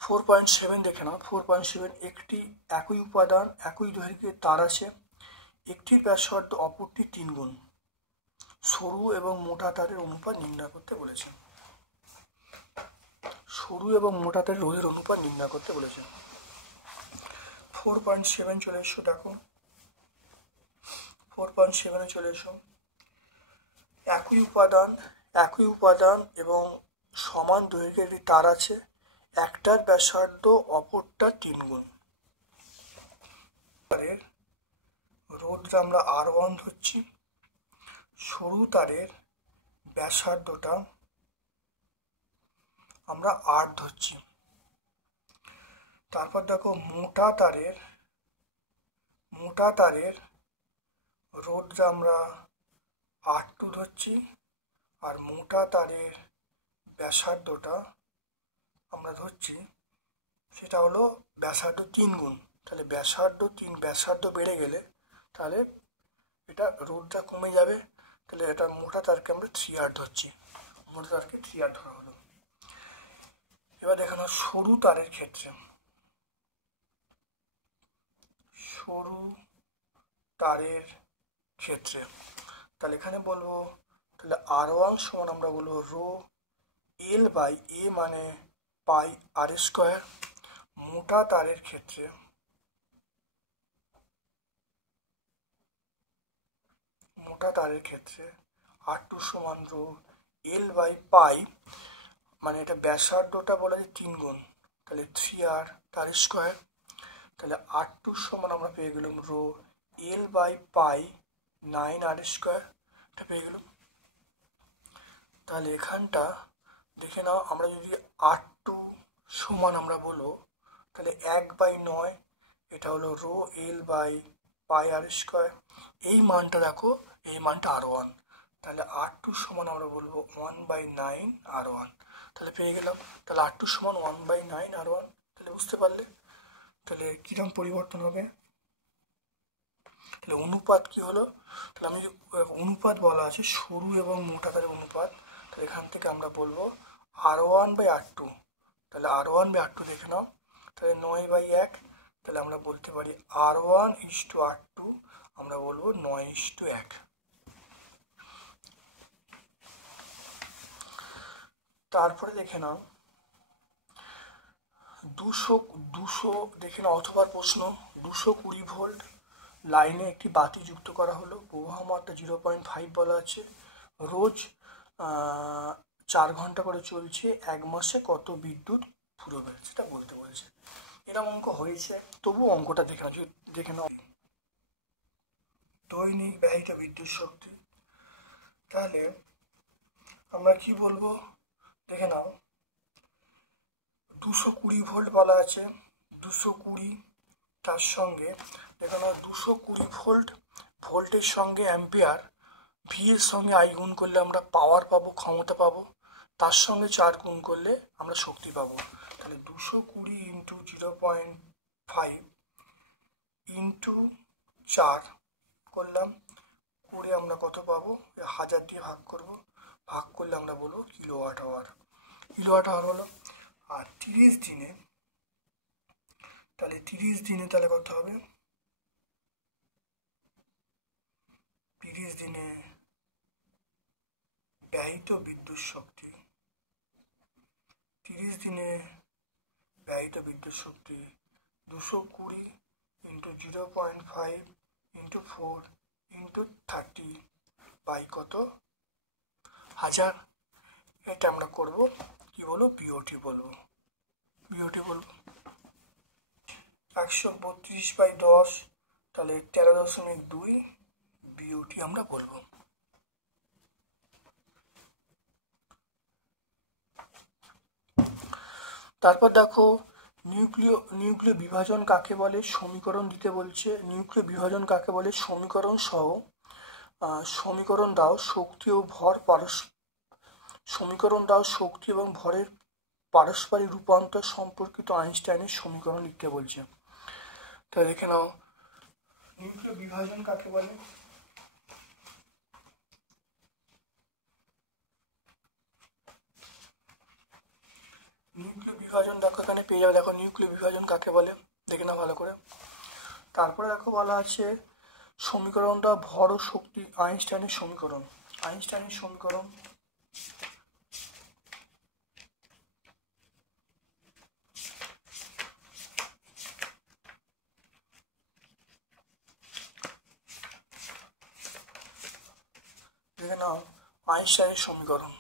4.7 দেখে নাও। 4.7, একটি একই উপাদান একই দৈর্ঘ্যের তার আছে, একটির ব্যাসার্ধ অপরটির 3 গুণ। সরু এবং মোটা তারের অনুপাত নির্ণয় করতে বলেছে। সরু এবং মোটা তারের রোধের অনুপাত নির্ণয় করতে বলেছে। 4.7 চলে এসো। দেখো 4.7 চলে এসো। একই উপাদান এবং সমান দৈর্ঘ্যের একটি তার আছে, একটার ব্যাসার্ধ অপরটার 3 গুণ। তারের রোধটা আমরা R1 ধরছি, সরু তারের ব্যাসার্ধটা আমরা R ধরছি। তারপর দেখো মোটা তারের রোধটা আমরা R2 ধরছি, আর মোটা তারের ব্যাসার্ধটা আমরা ধরছি সেটা হলো ব্যাসার্ধ 3 গুণ। তাহলে ব্যাসার্ধ বেড়ে গেলে তাহলে এটা রোধটা কমে যাবে, তাহলে এটা মোটা তারকে আমরা 3R ধরছি। মোটা তারকে 3R ধরা হলো। এবার দেখানো সরু তারের ক্ষেত্রে। তাহলে এখানে বলবো, তাহলে R1 সমান আমরা বলবো রো L বাই A মানে পাই R স্কোয়ার। মোটা তারের ক্ষেত্রে R2 সমান রো L বাই পাই, মানে এটা ব্যাসার্ধটা বলা যায় 3 গুণ, তাহলে 3R তার স্কোয়ার। তাহলে R2 সমান আমরা পেয়ে গেলাম rho L by pi 9R square, এটা পেয়ে গেলাম। তাহলে এখানটা দেখে নাও, আমরা যদি R2 সমান আমরা বলবো, তাহলে 1/9, এটা হলো rho L by pi R square. এই মানটা দেখো, এই মানটা R1, তাহলে R2 সমান আমরা বলবো 1/9 R1, তাহলে পেয়ে গেলাম। তাহলে R2 সমান 1/9 R1, তাহলে বুঝতে পারলে তাহলে কিরকম পরিবর্তন হবে। তাহলে অনুপাত কি হলো, তাহলে আমি অনুপাত বলা আছে সরু এবং মোটা তারের অনুপাত, তাহলে এখান থেকে আমরা বলবো R1/R2, তাহলে R1/R2 দেখে নাও, তাহলে 9/1, তাহলে আমরা বলতে পারি R1:R2 আমরা বলবো 9:1। তারপরে দেখে নাও 200 দেখে নাও, অথবা প্রশ্ন 220 ভোল্ট লাইনে একটি বাতি যুক্ত করা হলো, প্রবাহ মাত্রা 0.5 বলা আছে, রোজ 4 ঘন্টা করে চলছে, 1 মাসে কত বিদ্যুৎ ফুরবে সেটা বলতে বলছে। এরকম অঙ্ক হয়েছে, তবু অঙ্কটা দেখে নাও। দৈনিক ব্যয়িত বিদ্যুৎ শক্তি, তাহলে আমরা কি বলবো দেখে নাও। 220 ভোল্ট বলা আছে, 220, তার সঙ্গে দেখে নাও 220 ভোল্টের সঙ্গে অ্যাম্পিয়ার, ভি এর সঙ্গে আই গুণ করলে আমরা পাওয়ার পাবো, ক্ষমতা পাবো, তার সঙ্গে 4 গুণ করলে আমরা শক্তি পাবো। তাহলে 220 ইন্টু 0.5 ইন্টু 4 করলাম, করে আমরা কত পাবো, 1000 দিয়ে ভাগ করলে আমরা বলবো কিলোওয়াট আওয়ার হলো। আর 30 দিনে, তাহলে 30 দিনে তাহলে কত হবে, 30 দিনে ব্যয়িত বিদ্যুৎ শক্তি, 30 দিনে ব্যয়িত বিদ্যুৎ শক্তি 220 ইন্টু 0.5 ইন্টু 4 ইন্টু 30 বাই কত 1000। এটা আমরা করব কি বলবো, বিওটি বলবো। 132/10, তাহলে 13.2 বিওটি আমরা বলবো। তারপর দেখো নিউক্লিয় বিভাজন কাকে বলে, সমীকরণ দিতে বলছে। নিউক্লিয় বিভাজন কাকে বলে, সমীকরণ সহ সমীকরণ দাও। শক্তি ও ভর সমীকরণ দাও শক্তি এবং ভরের পারস্পরিক রূপান্তর সম্পর্কিত আইনস্টাইনের সমীকরণ লিখতে বলছে। তাহলে দেখে নাও নিউক্লিয় বিভাজন কাকে বলে। নিউক্লিয় বিভাজন দেখো এখানে পেয়ে যাবে, দেখো নিউক্লিয় বিভাজন কাকে বলে দেখে নাও ভালো করে। তারপরে দেখো বলা আছে সমীকরণটা ভর ও শক্তি আইনস্টাইনের সমীকরণ। আইনস্টাইনের সমীকরণ দেখে নাও, আইনস্টাইনের সমীকরণ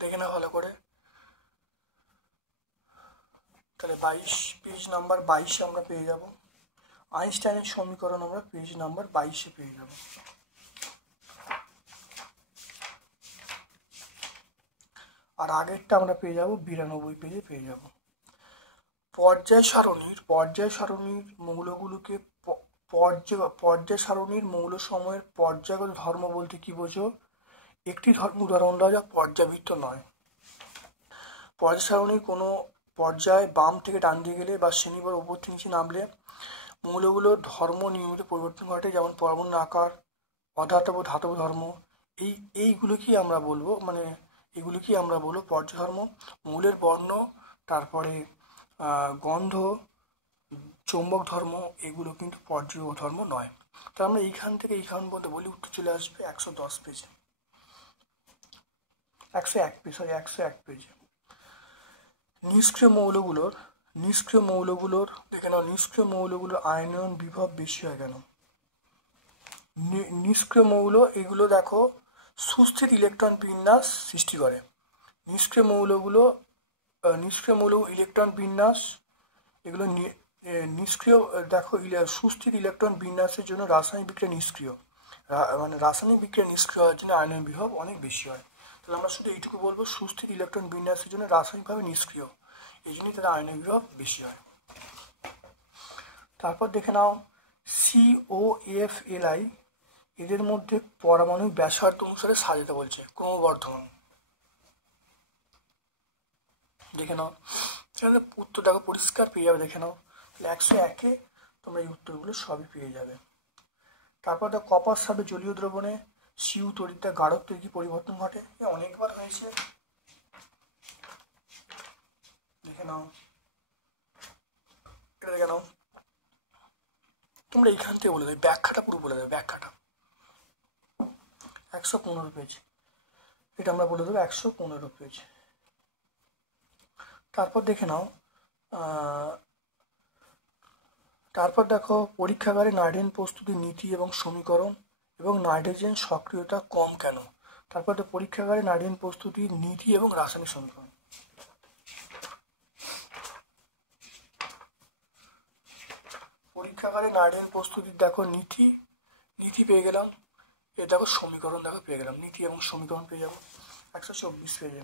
দেখে নাও ভালো করে। তাহলে পেজ নাম্বার 22 আমরা পেয়ে যাব আইনস্টাইনের সমীকরণ, আমরা পেজ নাম্বার 22 পেয়ে যাব। আর আগেরটা আমরা পেয়ে যাব 92 পেজে পেয়ে যাব। পর্যায় সারণীর মৌলগুলোকে পর্যায় সারণীর মৌল সময়ের পর্যায়গত ধর্ম বলতে কি বোঝো? একটি ধর্ম উদাহরণ দেওয়া যা পর্যাবৃত্ত নয়। পর্যায় সারণীর কোনো পর্যায় বাম থেকে ডান দিকে গেলে বা শ্রেণীবার উপর থেকে নিচে নামলে মৌলগুলোর ধর্ম নিয়মিত পরিবর্তন ঘটে, যেমন পরমাণু আকার, অধাতব ধাতব ধর্ম। এইগুলোকেই আমরা বলবো, মানে এগুলোকেই আমরা বলবো পর্যায় ধর্ম। মৌলের বর্ণ, তারপরে গন্ধ, চৌম্বক ধর্ম, এগুলো কিন্তু পর্যায় ধর্ম নয়। তা আমরা এইখান থেকে এইখান পর্যন্ত বলি, উত্তর চলে আসবে 110 পেজে, 101 পেজে। নিষ্ক্রিয় মৌলগুলোর দেখে নাও, নিষ্ক্রিয় মৌলগুলোর আয়নন বিভব বেশি হয় কেন? নিষ্ক্রিয় মৌল এগুলো দেখো সুস্থির ইলেকট্রন বিন্যাস সৃষ্টি করে। নিষ্ক্রিয় মৌল ইলেকট্রন বিন্যাস, এগুলো নিষ্ক্রিয় দেখো সুস্থির ইলেকট্রন বিন্যাসের জন্য রাসায়নিক বিক্রিয়া নিষ্ক্রিয়, মানে রাসায়নিক বিক্রিয়া নিষ্ক্রিয় হওয়ার জন্য আয়নন বিভব অনেক বেশি হয়। তাহলে আমরা শুধু এইটুকু বলবো, সুস্থির ইলেকট্রন বিন্যাসের জন্য রাসায়নিকভাবে নিষ্ক্রিয়, এই জন্যই তাদের আয়নন বিভব বেশি হয়। তারপর দেখে নাও COFLI, এদের মধ্যে পরমাণবিক ব্যাসার্ধ অনুসারে সাজাতে বলছে, ক্রমবর্ধমান। দেখে নাও এখানে উত্তর দেখো পরিষ্কার পেয়ে যাবে, দেখে নাও। তাহলে 101-এ তোমরা এই উত্তরগুলো সবই পেয়ে যাবে। তারপর দেখো কপার সাথে জলীয় দ্রবণে সিউ তড়িৎ গাঢ়ত্বের কি পরিবর্তন ঘটে? অনেকবার হয়েছে, দেখে নাও। এটা দেখে নাও, তোমরা এইখান থেকে বলে দেবে, ব্যাখ্যাটা পুরো বলে দেবে, ব্যাখ্যাটা 115 পেজ, এটা আমরা বলে দেবো 115 পেজ। তারপর দেখে নাও, তারপর দেখো পরীক্ষাগারে নাইট্রোজেন প্রস্তুতির নীতি এবং সমীকরণ এবং নাইট্রোজেন সক্রিয়তা কম কেন? তারপর পরীক্ষাগারে নাইট্রোজেন প্রস্তুতির নীতি এবং রাসায়নিক সমীকরণ। পরীক্ষাগারে নাইট্রোজেন প্রস্তুতির দেখো নীতি পেয়ে গেলাম, এ দেখো সমীকরণ দেখো পেয়ে গেলাম, নীতি এবং সমীকরণ পেয়ে যাবো 124 পেজে।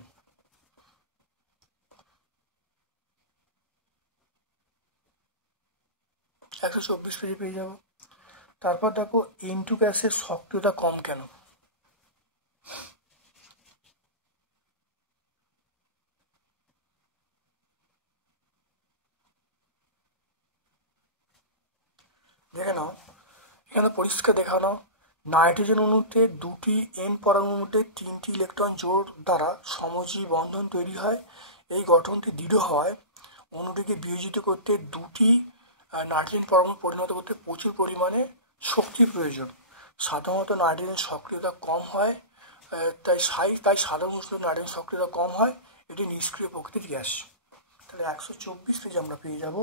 পেজে পেয়ে যাবো। তারপর দেখো N2 গ্যাসের সক্রিয়তা কম কেন? দেখে নাও, এখানে পরিষ্কার দেখানো, নাইট্রোজেন অণুতে দুটি N পরমাণুর মধ্যে 3টি ইলেকট্রন জোড় দ্বারা সমজীবী বন্ধন তৈরি হয়। এই গঠনটি দৃঢ় হয় অণুটিকে বিয়োজিত করতে দুটি নাইট্রোজেন পরমাণু পরিণত করতে প্রচুর পরিমাণে শক্তির প্রয়োজন। সাধারণত নাইট্রোজেন সক্রিয়তা কম হয়, তাই সাধারণ নাইট্রোজেন সক্রিয়তা কম হয়, এটি নিষ্ক্রিয় প্রকৃতির গ্যাস। তাহলে 124 পেজে আমরা পেয়ে যাব।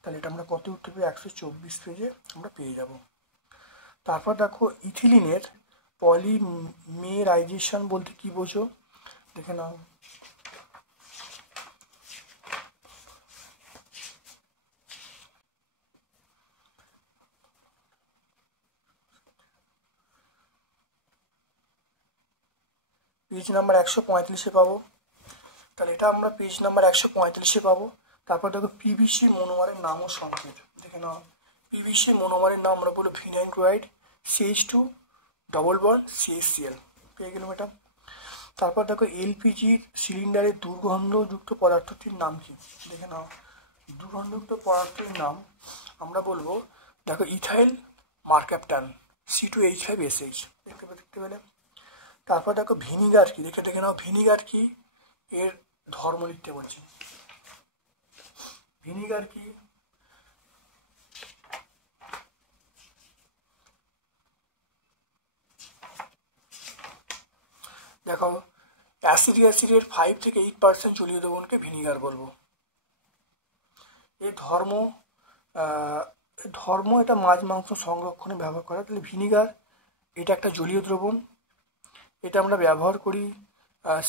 তাহলে এটা আমরা কত উঠতে পেয়ে 124 পেজে আমরা পেয়ে যাব। তারপর দেখো ইথিলিনের পলিমেরাইজেশন বলতে কি বোঝো? দেখে নাও, পেজ নাম্বার 135-এ পাবো। তাহলে এটা আমরা পেজ নাম্বার 135-এ পাবো। তারপর দেখো পিভিসি মনোমারের নাম ও সংকেত। দেখে নাও, পিভিসি মনোমারের নাম আমরা বলবো vinyl chloride, CH2 double bond CHCl, পেয়ে গেলাম এটা। তারপর দেখো এলপিজির সিলিন্ডারের দুর্গন্ধযুক্ত পদার্থটির নাম কি? দেখে নাও, দুর্গন্ধযুক্ত পদার্থটির নাম আমরা বলবো, দেখো ইথাইল মার্ক্যাপটান C2H5SH, দেখতে পেলে। তারপর দেখো ভিনিগার কি, দেখে নাও ভিনিগার কি, এর ধর্ম লিখতে বলছি। ভিনিগার কি? দেখো অ্যাসিডের 5 থেকে 8% জলীয় দ্রবণকে ভিনিগার বলবো। এই ধর্ম এটা মাছ মাংস সংরক্ষণে ব্যবহার করা। তাহলে ভিনিগার এটা একটা জলীয় দ্রবণ, এটা আমরা ব্যবহার করি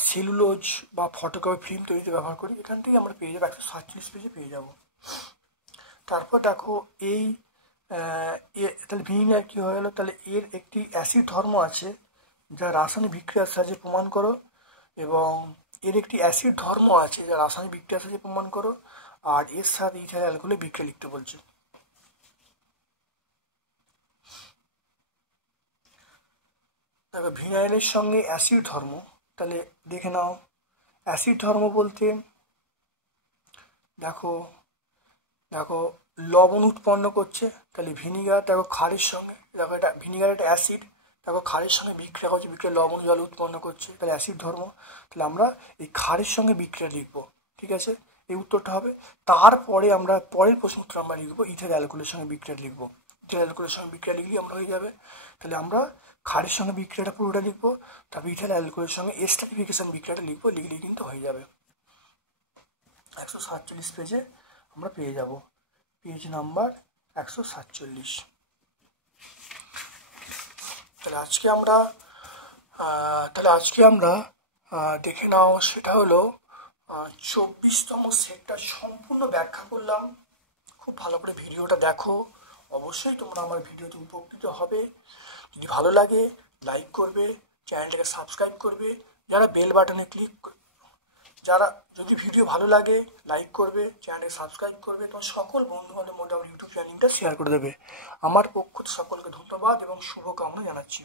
সেলুলোজ বা ফটোকপি ফিল্ম তৈরিতে ব্যবহার করি। এখান থেকে আমরা পেয়ে যাবো 147 পেজে পেয়ে যাব। তারপর দেখো এই তাহলে ভিনিগার কী হয়ে গেলো, তাহলে এর একটি অ্যাসিড ধর্ম আছে যা রাসায়নিক বিক্রিয়ার সাহায্যে প্রমাণ করো, এবং এর একটি অ্যাসিড ধর্ম আছে যা রাসায়নিক বিক্রিয়ার সাহায্যে প্রমাণ করো, আর এর সাথে ইথাইল অ্যালকোহলের বিক্রিয়া লিখতে বলছে। দেখো ভিনাইলের সঙ্গে অ্যাসিড ধর্ম, তাহলে দেখে নাও অ্যাসিড ধর্ম বলতে দেখো লবণ উৎপন্ন করছে। তাহলে ভিনিগার দেখো ক্ষারের সঙ্গে, দেখো এটা ভিনিগার একটা অ্যাসিড, দেখো ক্ষারের সঙ্গে বিক্রিয়া করছে, বিক্রিয়া লবণ জল উৎপন্ন করছে, তাহলে অ্যাসিড ধর্ম। তাহলে আমরা এই ক্ষারের সঙ্গে বিক্রিয়া লিখবো, ঠিক আছে, এই উত্তরটা হবে। তারপরে আমরা পরের প্রশ্ন উত্তর আমরা লিখবো ইথাইল অ্যালকোহলের সঙ্গে বিক্রিয়া লিখবো। ইথাইল অ্যালকোহলের সঙ্গে বিক্রিয়া লিখলেই আমরা হয়ে যাবে। তাহলে আমরা ক্ষারের সঙ্গে বিক্রিয়াটা পুরোটা লিখবো, তারপর ইথাইল অ্যালকোহলের সঙ্গে এস্টারিফিকেশন বিক্রিয়াটা লিখবো, লিখলেই কিন্তু হয়ে যাবে। 147 পেজে আমরা পেয়ে যাব, পেজ নাম্বার 147। তাহলে আজকে আমরা দেখে নাও, সেটা হলো 24তম সেটটা সম্পূর্ণ ব্যাখ্যা করলাম। খুব ভালো করে ভিডিওটা দেখো, অবশ্যই তোমরা আমার ভিডিওতে উপকৃত হবে। যদি ভালো লাগে লাইক করবে, চ্যানেলটাকে সাবস্ক্রাইব করবে, যারা বেল বাটনে যদি ভিডিও ভালো লাগে লাইক করবে, চ্যানেলকে সাবস্ক্রাইব করবে, তোমার সকল বন্ধুবান্ধবের মধ্যে আমার ইউটিউব চ্যানেলটা শেয়ার করে দেবে। আমার পক্ষ থেকে সকলকে ধন্যবাদ এবং শুভকামনা জানাচ্ছি।